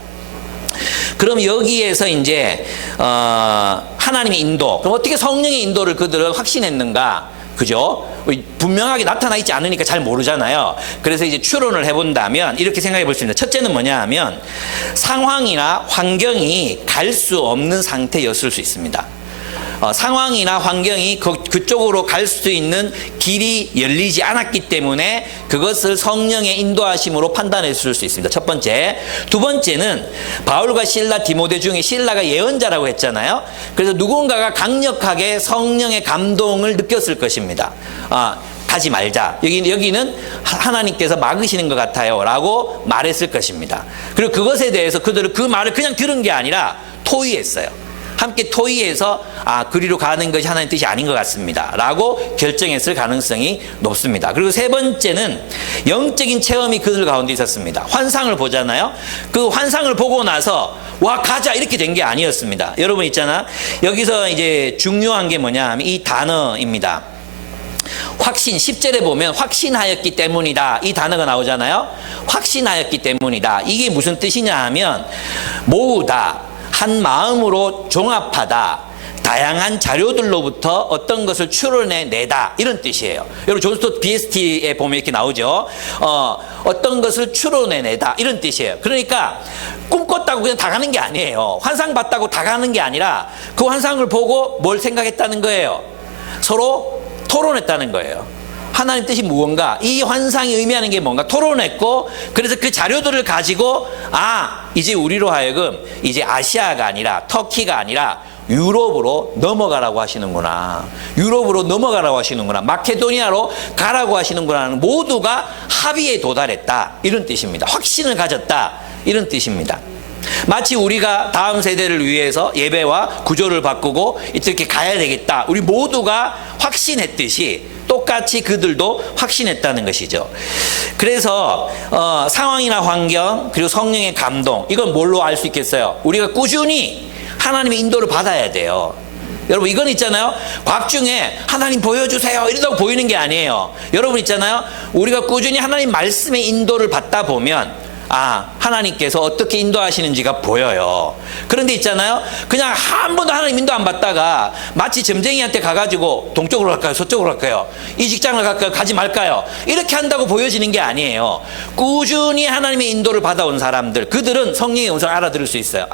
그럼 여기에서 이제 하나님의 인도, 그럼 어떻게 성령의 인도를 그들은 확신했는가? 그죠? 분명하게 나타나 있지 않으니까 잘 모르잖아요. 그래서 이제 추론을 해본다면 이렇게 생각해 볼 수 있습니다. 첫째는 뭐냐 하면 상황이나 환경이 갈 수 없는 상태였을 수 있습니다. 상황이나 환경이 그쪽으로 갈 수 있는 길이 열리지 않았기 때문에 그것을 성령의 인도하심으로 판단했을 수 있습니다. 첫 번째. 두 번째는 바울과 실라, 디모데 중에 실라가 예언자라고 했잖아요. 그래서 누군가가 강력하게 성령의 감동을 느꼈을 것입니다. 가지 말자. 여기는 하나님께서 막으시는 것 같아요 라고 말했을 것입니다. 그리고 그것에 대해서 그들은 그 말을 그냥 들은 게 아니라 토의했어요. 함께 토의해서 그리로 가는 것이 하나님의 뜻이 아닌 것 같습니다 라고 결정했을 가능성이 높습니다. 그리고 세 번째는 영적인 체험이 그들 가운데 있었습니다. 환상을 보잖아요. 그 환상을 보고 나서 와 가자 이렇게 된 게 아니었습니다. 여러분 있잖아, 여기서 이제 중요한 게 뭐냐 하면 이 단어입니다. 확신, 10절에 보면 확신하였기 때문이다 이 단어가 나오잖아요. 확신하였기 때문이다. 이게 무슨 뜻이냐 하면 모으다, 한 마음으로 종합하다, 다양한 자료들로부터 어떤 것을 추론해내다 이런 뜻이에요. 여러분 존스토트 BST에 보면 이렇게 나오죠. 어떤 것을 추론해내다 이런 뜻이에요. 그러니까 꿈꿨다고 그냥 다 가는 게 아니에요. 환상 봤다고 다 가는 게 아니라 그 환상을 보고 뭘 생각했다는 거예요. 서로 토론했다는 거예요. 하나님 뜻이 무언가, 이 환상이 의미하는 게 뭔가 토론했고, 그래서 그 자료들을 가지고 이제 우리로 하여금 이제 아시아가 아니라 터키가 아니라 유럽으로 넘어가라고 하시는구나, 유럽으로 넘어가라고 하시는구나, 마케도니아로 가라고 하시는구나, 모두가 합의에 도달했다 이런 뜻입니다. 확신을 가졌다 이런 뜻입니다. 마치 우리가 다음 세대를 위해서 예배와 구조를 바꾸고 이렇게 가야 되겠다, 우리 모두가 확신했듯이 똑같이 그들도 확신했다는 것이죠. 그래서 상황이나 환경 그리고 성령의 감동, 이건 뭘로 알 수 있겠어요? 우리가 꾸준히 하나님의 인도를 받아야 돼요. 여러분 이건 있잖아요, 과학 중에 하나님 보여주세요 이러다고 보이는 게 아니에요. 여러분 있잖아요, 우리가 꾸준히 하나님 말씀의 인도를 받다 보면 하나님께서 어떻게 인도하시는지가 보여요. 그런데 있잖아요, 그냥 한 번도 하나님 인도 안 받다가 마치 점쟁이한테 가가지고 동쪽으로 갈까요 서쪽으로 갈까요, 이 직장을 갈까요 가지 말까요, 이렇게 한다고 보여지는 게 아니에요. 꾸준히 하나님의 인도를 받아온 사람들, 그들은 성령의 음성을 알아들을 수 있어요.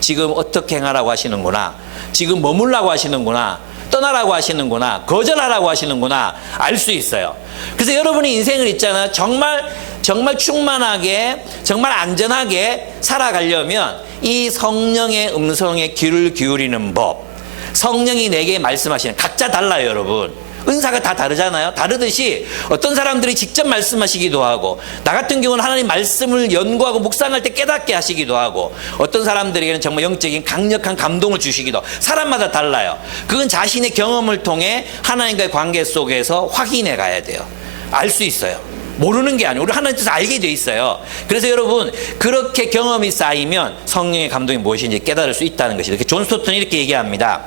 지금 어떻게 행하라고 하시는구나, 지금 머물라고 하시는구나, 떠나라고 하시는구나, 거절하라고 하시는구나 알 수 있어요. 그래서 여러분이 인생을 있잖아요, 정말 충만하게, 정말 안전하게 살아가려면 이 성령의 음성에 귀를 기울이는 법, 성령이 내게 말씀하시는, 각자 달라요 여러분. 은사가 다 다르잖아요. 다르듯이 어떤 사람들이 직접 말씀하시기도 하고, 나 같은 경우는 하나님 말씀을 연구하고 묵상할 때 깨닫게 하시기도 하고, 어떤 사람들에게는 정말 영적인 강력한 감동을 주시기도 하고, 사람마다 달라요. 그건 자신의 경험을 통해 하나님과의 관계 속에서 확인해 가야 돼요. 알 수 있어요. 모르는 게 아니에요. 우리 하나님 뜻을 알게 돼 있어요. 그래서 여러분 그렇게 경험이 쌓이면 성령의 감동이 무엇인지 깨달을 수 있다는 것이죠. 존 스토트는 이렇게 얘기합니다.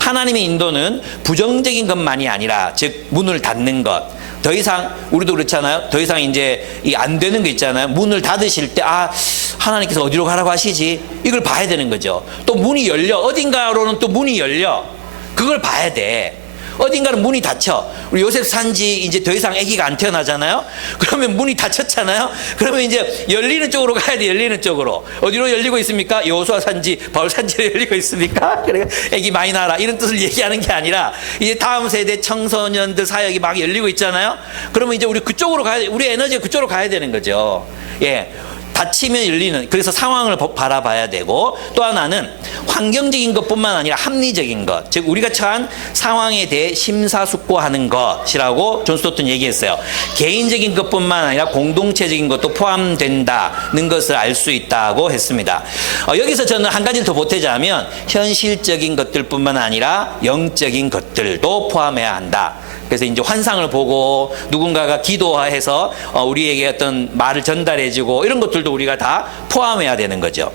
하나님의 인도는 부정적인 것만이 아니라, 즉 문을 닫는 것, 더 이상, 우리도 그렇잖아요, 더 이상 이제 이 안 되는 거 있잖아요. 문을 닫으실 때 하나님께서 어디로 가라고 하시지, 이걸 봐야 되는 거죠. 또 문이 열려, 어딘가로는 또 문이 열려, 그걸 봐야 돼. 어딘가는 문이 닫혀. 우리 요셉 산지 이제 더 이상 아기가 안 태어나잖아요. 그러면 문이 닫혔잖아요. 그러면 이제 열리는 쪽으로 가야 돼. 열리는 쪽으로. 어디로 열리고 있습니까? 여호수아 산지, 바울 산지로 열리고 있습니까? 그러니까 아기 많이 낳아라 이런 뜻을 얘기하는 게 아니라, 이제 다음 세대 청소년들 사역이 막 열리고 있잖아요. 그러면 이제 우리 그쪽으로 가야 돼. 우리 에너지가 그쪽으로 가야 되는 거죠. 예. 닫히면 열리는, 그래서 상황을 바라봐야 되고, 또 하나는 환경적인 것뿐만 아니라 합리적인 것, 즉 우리가 처한 상황에 대해 심사숙고하는 것이라고 존 스토트는 얘기했어요. 개인적인 것뿐만 아니라 공동체적인 것도 포함된다는 것을 알 수 있다고 했습니다. 여기서 저는 한 가지를 더 보태자면, 현실적인 것들뿐만 아니라 영적인 것들도 포함해야 한다. 그래서 이제 환상을 보고 누군가가 기도해서 우리에게 어떤 말을 전달해주고, 이런 것들도 우리가 다 포함해야 되는 거죠.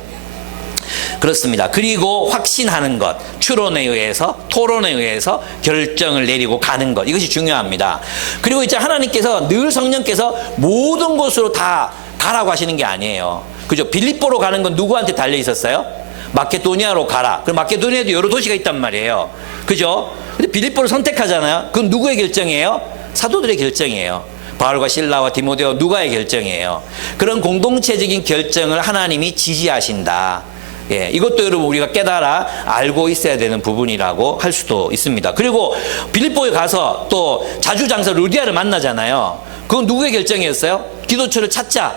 그렇습니다. 그리고 확신하는 것, 추론에 의해서, 토론에 의해서 결정을 내리고 가는 것, 이것이 중요합니다. 그리고 이제 하나님께서 늘 성령께서 모든 곳으로 다 가라고 하시는 게 아니에요. 그죠? 빌립보로 가는 건 누구한테 달려 있었어요? 마케도니아로 가라. 그럼 마케도니아도 여러 도시가 있단 말이에요. 그죠? 근데 빌립보를 선택하잖아요. 그건 누구의 결정이에요? 사도들의 결정이에요. 바울과 실라와 디모데와 누가의 결정이에요. 그런 공동체적인 결정을 하나님이 지지하신다. 예, 이것도 여러분 우리가 깨달아 알고 있어야 되는 부분이라고 할 수도 있습니다. 그리고 빌립보에 가서 또 자주장사 루디아를 만나잖아요. 그건 누구의 결정이었어요? 기도처를 찾자.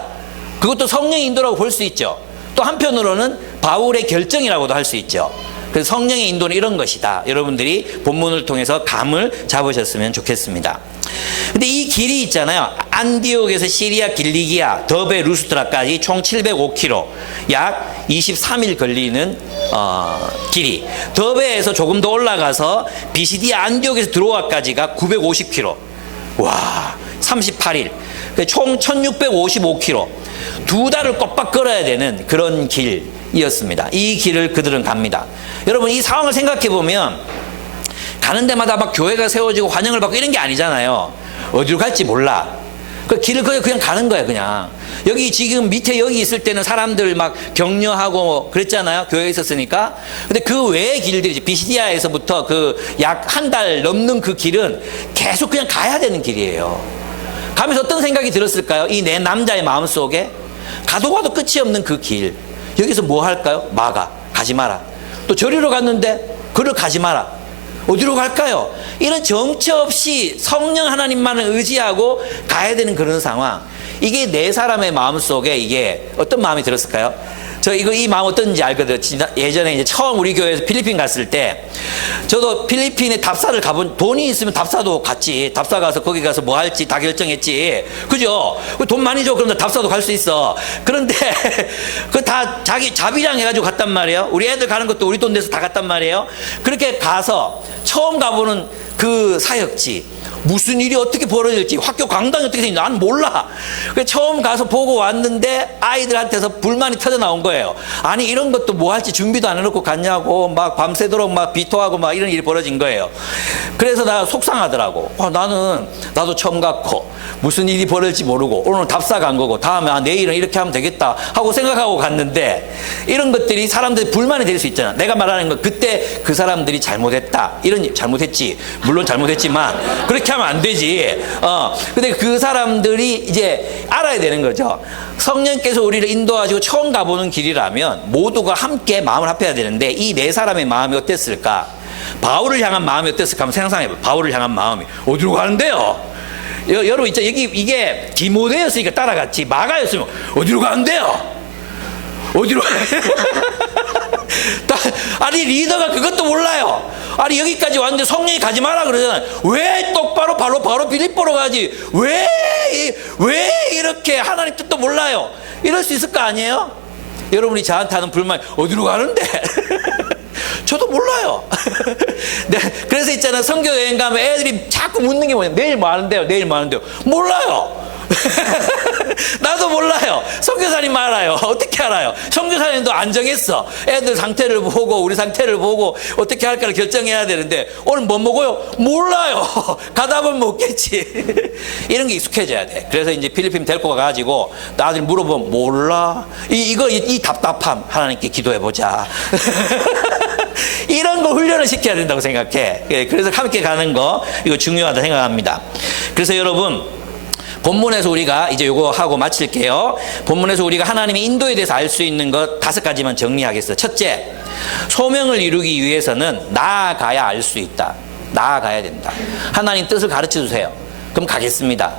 그것도 성령의 인도라고 볼 수 있죠. 또 한편으로는 바울의 결정이라고도 할 수 있죠. 그래서 성령의 인도는 이런 것이다. 여러분들이 본문을 통해서 감을 잡으셨으면 좋겠습니다. 근데 이 길이 있잖아요. 안디옥에서 시리아 길리기아 더베 루스트라까지 총 705km, 약 23일 걸리는 길이. 더베에서 조금 더 올라가서 비시디아 안디옥에서 들어와까지가 950km. 와, 38일. 총 1655km. 2달을 꼬박 걸어야 되는 그런 길이었습니다. 이 길을 그들은 갑니다. 여러분, 이 상황을 생각해 보면 가는 데마다 막 교회가 세워지고 환영을 받고 이런 게 아니잖아요. 어디로 갈지 몰라. 그 길을 그냥 가는 거예요, 그냥. 여기 지금 밑에 여기 있을 때는 사람들 막 격려하고 그랬잖아요. 교회에 있었으니까. 근데 그 외의 길들이 비시디아에서부터 그 약 한 달 넘는 그 길은 계속 그냥 가야 되는 길이에요. 가면서 어떤 생각이 들었을까요? 이 내 남자의 마음속에 가도 가도 끝이 없는 그 길. 여기서 뭐 할까요? 막아. 가지 마라. 또 저리로 갔는데 그를 가지 마라. 어디로 갈까요? 이런 정처 없이 성령 하나님만을 의지하고 가야 되는 그런 상황. 이게 네 사람의 마음속에 이게 어떤 마음이 들었을까요? 이 마음 어떤지 알거든요. 예전에 이제 처음 우리 교회에서 필리핀 갔을 때, 저도 필리핀에 답사를 가본, 돈이 있으면 답사도 갔지. 답사 가서 거기 가서 뭐 할지 다 결정했지. 그죠? 돈 많이 줘. 그럼 답사도 갈 수 있어. 그런데, 그 다 자기 자비랑 해가지고 갔단 말이에요. 우리 애들 가는 것도 우리 돈 내서 다 갔단 말이에요. 그렇게 가서 처음 가보는 그 사역지. 무슨 일이 어떻게 벌어질지, 학교 강당이 어떻게 되는지 난 몰라. 그래서 처음 가서 보고 왔는데 아이들한테서 불만이 터져 나온 거예요. 아니, 이런 것도 뭐 할지 준비도 안 해놓고 갔냐고, 막 밤새도록 막 비토하고 막 이런 일이 벌어진 거예요. 그래서 나 속상하더라고. 나도 처음 갔고 무슨 일이 벌어질지 모르고 오늘 답사 간 거고 다음에 내일은 이렇게 하면 되겠다 하고 생각하고 갔는데, 이런 것들이 사람들이 불만이 될 수 있잖아. 내가 말하는 건 그때 그 사람들이 잘못했다, 이런 잘못했지, 물론 잘못했지만 그렇게 하면 안 되지. 근데 그 사람들이 이제 알아야 되는 거죠. 성령께서 우리를 인도하시고 처음 가보는 길이라면 모두가 함께 마음을 합해야 되는데, 이 네 사람의 마음이 어땠을까? 바울을 향한 마음이 어땠을까 한번 생각해봐요. 바울을 향한 마음이 어디로 가는데요? 여러분, 있죠. 이게 디모데였으니까 따라갔지, 마가였으면 어디로 가는데요? 어디로 아니, 리더가 그것도 몰라요. 아니, 여기까지 왔는데 성령이 가지 마라 그러잖아요. 왜 똑바로 바로 빌립보로 가지? 왜 이렇게 하나님 뜻도 몰라요? 이럴 수 있을 거 아니에요? 여러분이 저한테 하는 불만, 어디로 가는데? 저도 몰라요. 네, 그래서 있잖아, 선교 여행 가면 애들이 자꾸 묻는 게 뭐냐, 내일 뭐 하는데요? 내일 뭐 하는데요? 몰라요. 나도 몰라요. 선교사님 알아요. 어떻게 알아요? 선교사님도 안 정했어. 애들 상태를 보고 우리 상태를 보고 어떻게 할까를 결정해야 되는데, 오늘 뭐 먹어요? 몰라요. 가다 보면 먹겠지. 이런 게 익숙해져야 돼. 그래서 이제 필리핀 데리고 가가지고 나들 물어보면 몰라. 이 답답함 하나님께 기도해보자. 이런 거 훈련을 시켜야 된다고 생각해. 그래서 함께 가는 거, 이거 중요하다 생각합니다. 그래서 여러분, 본문에서 우리가 이제 요거 하고 마칠게요. 본문에서 우리가 하나님의 인도에 대해서 알 수 있는 것 5가지만 정리하겠어요. 첫째, 소명을 이루기 위해서는 나아가야 알 수 있다. 나아가야 된다. 하나님 뜻을 가르쳐 주세요. 그럼 가겠습니다.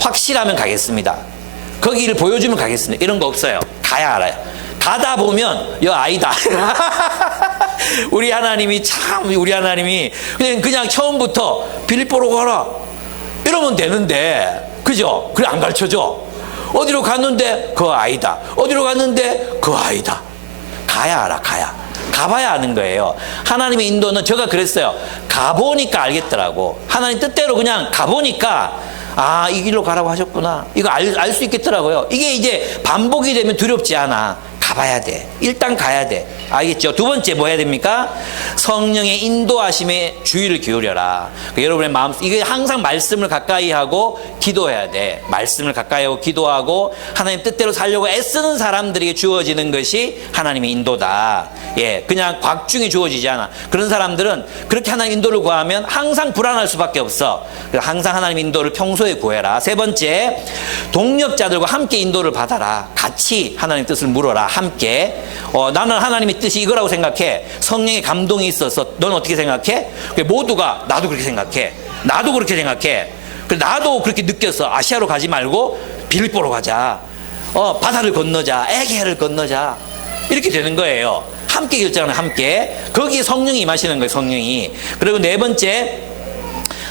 확실하면 가겠습니다. 거기를 보여주면 가겠습니다. 이런 거 없어요. 가야 알아요. 가다 보면 아니다. 우리 하나님이 그냥 처음부터 빌립보로 가라 이러면 되는데, 그죠? 그래, 안 가르쳐줘. 어디로 갔는데 그거 아니다. 어디로 갔는데 그거 아니다. 가야 알아. 가봐야 아는 거예요. 하나님의 인도는, 제가 그랬어요. 가보니까 알겠더라고. 하나님 뜻대로 그냥 가보니까, 이 길로 가라고 하셨구나, 이거 알 수 있겠더라고요. 이게 이제 반복이 되면 두렵지 않아. 가봐야 돼. 일단 가야 돼. 알겠죠? 두 번째 뭐 해야 됩니까? 성령의 인도하심에 주의를 기울여라. 여러분의 마음, 이게 항상 말씀을 가까이 하고 기도해야 돼. 말씀을 가까이 하고 기도하고 하나님 뜻대로 살려고 애쓰는 사람들에게 주어지는 것이 하나님의 인도다. 그냥 곽중에 주어지지 않아. 그런 사람들은 그렇게 하나님 인도를 구하면 항상 불안할 수밖에 없어. 그래서 항상 하나님의 인도를 평소에 구해라. 세 번째, 동력자들과 함께 인도를 받아라. 같이 하나님 뜻을 물어라. 함께. 나는 하나님의 뜻이 이거라고 생각해. 성령의 감동이 있어서 넌 어떻게 생각해? 모두가 나도 그렇게 생각해. 나도 그렇게 생각해. 나도 그렇게 느꼈어. 아시아로 가지 말고 빌립보로 가자. 바다를 건너자. 에게해를 건너자. 이렇게 되는 거예요. 함께 결정하는, 함께. 거기에 성령이 임하시는 거예요. 성령이. 그리고 네 번째,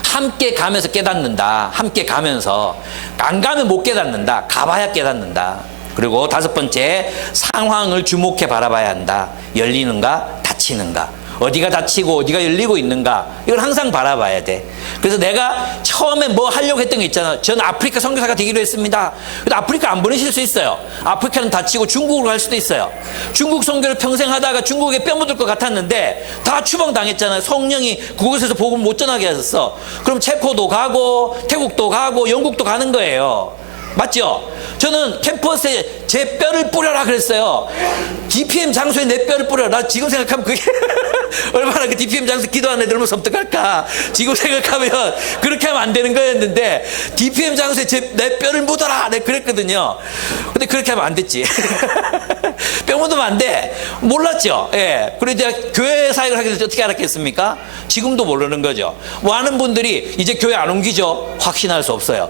함께 가면서 깨닫는다. 함께 가면서. 안 가면 못 깨닫는다. 가봐야 깨닫는다. 그리고 다섯 번째, 상황을 주목해 바라봐야 한다. 열리는가, 닫히는가. 어디가 닫히고 어디가 열리고 있는가. 이걸 항상 바라봐야 돼. 그래서 내가 처음에 뭐 하려고 했던 게 있잖아. 저는 아프리카 선교사가 되기로 했습니다. 근데 아프리카 안 보내실 수 있어요. 아프리카는 닫히고 중국으로 갈 수도 있어요. 중국 선교를 평생 하다가 중국에 뼈 묻을 것 같았는데 다 추방당했잖아요. 성령이 그곳에서 복음 못 전하게 하셨어. 그럼 체코도 가고 태국도 가고 영국도 가는 거예요. 맞죠? 저는 캠퍼스에 제 뼈를 뿌려라 그랬어요. DPM 장소에 내 뼈를 뿌려라. 나 지금 생각하면 그게 얼마나 그 DPM 장소 기도하는 애들 보면 섬뜩할까. 지금 생각하면 그렇게 하면 안 되는 거였는데 DPM 장소에 내 뼈를 묻어라. 내가 그랬거든요. 근데 그렇게 하면 안 됐지. 뼈 묻으면 안 돼. 몰랐죠. 예. 그리고 이제 교회 사역을 하게 될 때 어떻게 알았겠습니까? 지금도 모르는 거죠. 뭐 하는 분들이 이제 교회 안 옮기죠? 확신할 수 없어요.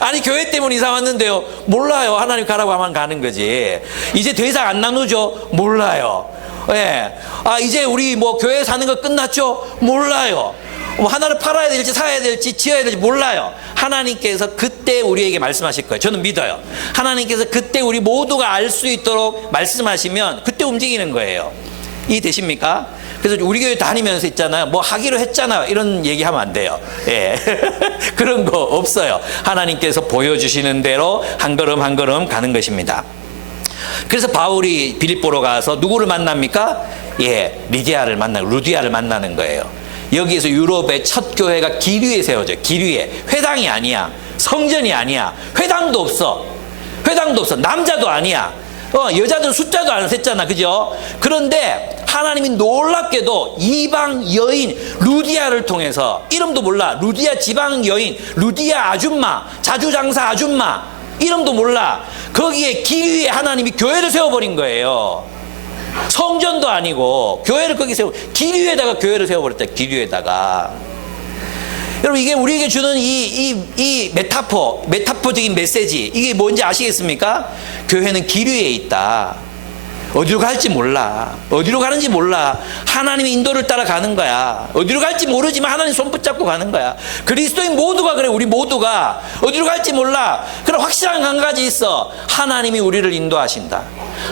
아니 교회 때문에 이사 왔는데요. 몰라요. 하나님 가라고 하면 가는 거지. 이제 더 이상 안 나누죠? 몰라요. 예. 아 이제 우리 뭐 교회 사는 거 끝났죠? 몰라요. 뭐 하나를 팔아야 될지 사야 될지 지어야 될지 몰라요. 하나님께서 그때 우리에게 말씀하실 거예요. 저는 믿어요. 하나님께서 그때 우리 모두가 알 수 있도록 말씀하시면 그때 움직이는 거예요. 이해되십니까? 그래서 우리 교회 다니면서 있잖아요. 뭐 하기로 했잖아요. 이런 얘기하면 안 돼요. 예. 그런 거 없어요. 하나님께서 보여주시는 대로 한 걸음 한 걸음 가는 것입니다. 그래서 바울이 빌립보로 가서 누구를 만납니까? 예, 루디아를 만나는 거예요. 여기에서 유럽의 첫 교회가 기류에 세워져. 기류에. 회당이 아니야. 성전이 아니야. 회당도 없어. 남자도 아니야. 여자들은 숫자도 안 셌잖아. 그죠? 그런데 하나님이 놀랍게도 이방 여인 루디아를 통해서, 이름도 몰라. 루디아 지방 여인, 루디아 아줌마, 자주장사 아줌마, 이름도 몰라. 거기에 기류에 하나님이 교회를 세워버린 거예요. 성전도 아니고 교회를 거기 기류에다가 교회를 세워버렸다. 기류에다가. 여러분 이게 우리에게 주는 이 메타포적인 메시지, 이게 뭔지 아시겠습니까? 교회는 기류에 있다. 어디로 갈지 몰라. 어디로 가는지 몰라. 하나님의 인도를 따라 가는 거야. 어디로 갈지 모르지만 하나님 손 붙잡고 가는 거야. 그리스도인 모두가 그래. 우리 모두가 어디로 갈지 몰라. 그럼 확실한 한 가지 있어. 하나님이 우리를 인도하신다.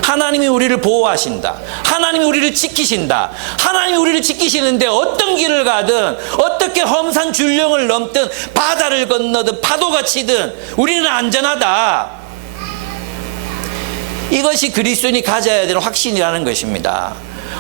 하나님이 우리를 보호하신다. 하나님이 우리를 지키신다. 하나님이 우리를 지키시는데 어떤 길을 가든, 어떻게 험산 줄령을 넘든, 바다를 건너든, 파도가 치든 우리는 안전하다. 이것이 그리스도인이 가져야 되는 확신이라는 것입니다.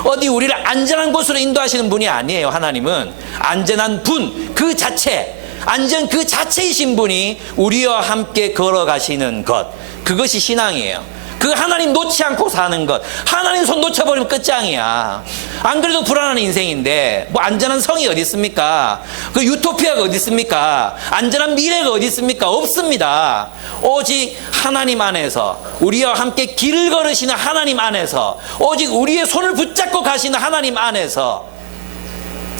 어디 우리를 안전한 곳으로 인도하시는 분이 아니에요. 하나님은 안전한 분 그 자체, 안전 그 자체이신 분이 우리와 함께 걸어가시는 것, 그것이 신앙이에요. 그 하나님 놓지 않고 사는 것. 하나님 손 놓쳐버리면 끝장이야. 안 그래도 불안한 인생인데 뭐 안전한 성이 어디 있습니까? 그 유토피아가 어디 있습니까? 안전한 미래가 어디 있습니까? 없습니다. 오직 하나님 안에서, 우리와 함께 길을 걸으시는 하나님 안에서, 오직 우리의 손을 붙잡고 가시는 하나님 안에서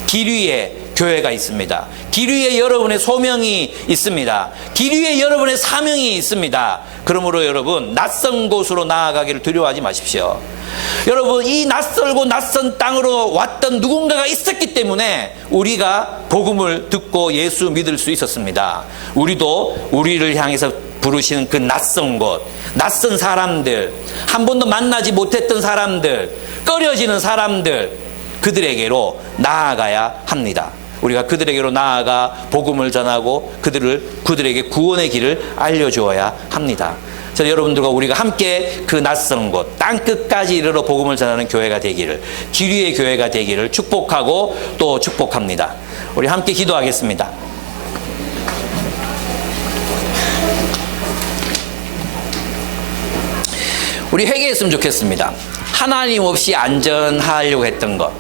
길 위에 교회가 있습니다. 길 위에 여러분의 소명이 있습니다. 길 위에 여러분의 사명이 있습니다. 그러므로 여러분, 낯선 곳으로 나아가기를 두려워하지 마십시오. 여러분, 이 낯설고 낯선 땅으로 왔던 누군가가 있었기 때문에 우리가 복음을 듣고 예수 믿을 수 있었습니다. 우리도 우리를 향해서 부르시는 그 낯선 곳, 낯선 사람들, 한 번도 만나지 못했던 사람들, 꺼려지는 사람들, 그들에게로 나아가야 합니다. 우리가 그들에게로 나아가 복음을 전하고 그들에게 구원의 길을 알려주어야 합니다. 자, 여러분들과 우리가 함께 그 낯선 곳, 땅끝까지 이르러 복음을 전하는 교회가 되기를, 길 위의 교회가 되기를 축복하고 또 축복합니다. 우리 함께 기도하겠습니다. 우리 회개했으면 좋겠습니다. 하나님 없이 안전하려고 했던 것,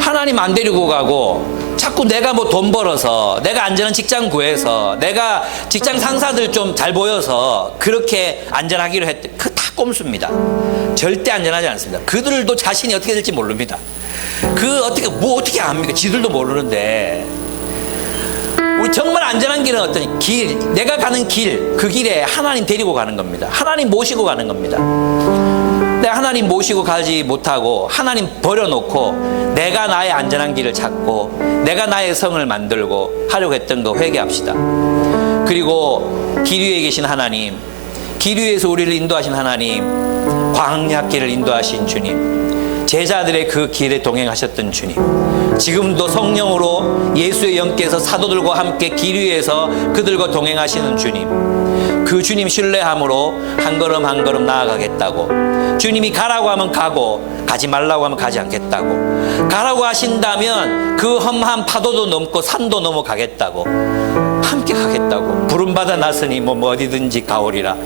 하나님 안 데리고 가고 자꾸 내가 뭐 돈 벌어서, 내가 안전한 직장 구해서, 내가 직장 상사들 좀 잘 보여서 그렇게 안전하기로 했던, 그 다 꼼수입니다. 절대 안전하지 않습니다. 그들도 자신이 어떻게 될지 모릅니다. 어떻게 압니까? 지들도 모르는데. 우리 정말 안전한 길은 어떤 길, 내가 가는 길, 그 길에 하나님 데리고 가는 겁니다. 하나님 모시고 가는 겁니다. 내가 하나님 모시고 가지 못하고 하나님 버려놓고 내가 나의 안전한 길을 찾고 내가 나의 성을 만들고 하려고 했던 거 회개합시다. 그리고 길 위에 계신 하나님, 길 위에서 우리를 인도하신 하나님, 광야길을 인도하신 주님, 제자들의 그 길에 동행하셨던 주님, 지금도 성령으로 예수의 영께서 사도들과 함께 길 위에서 그들과 동행하시는 주님, 그 주님 신뢰함으로 한 걸음 한 걸음 나아가겠다고, 주님이 가라고 하면 가고 가지 말라고 하면 가지 않겠다고, 가라고 하신다면 그 험한 파도도 넘고 산도 넘어가겠다고, 함께 가겠다고, 부름받아 났으니 뭐 어디든지 가오리라,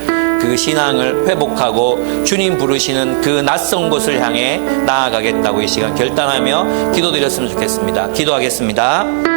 그 신앙을 회복하고 주님 부르시는 그 낯선 곳을 향해 나아가겠다고 이 시간 결단하며 기도드렸으면 좋겠습니다. 기도하겠습니다.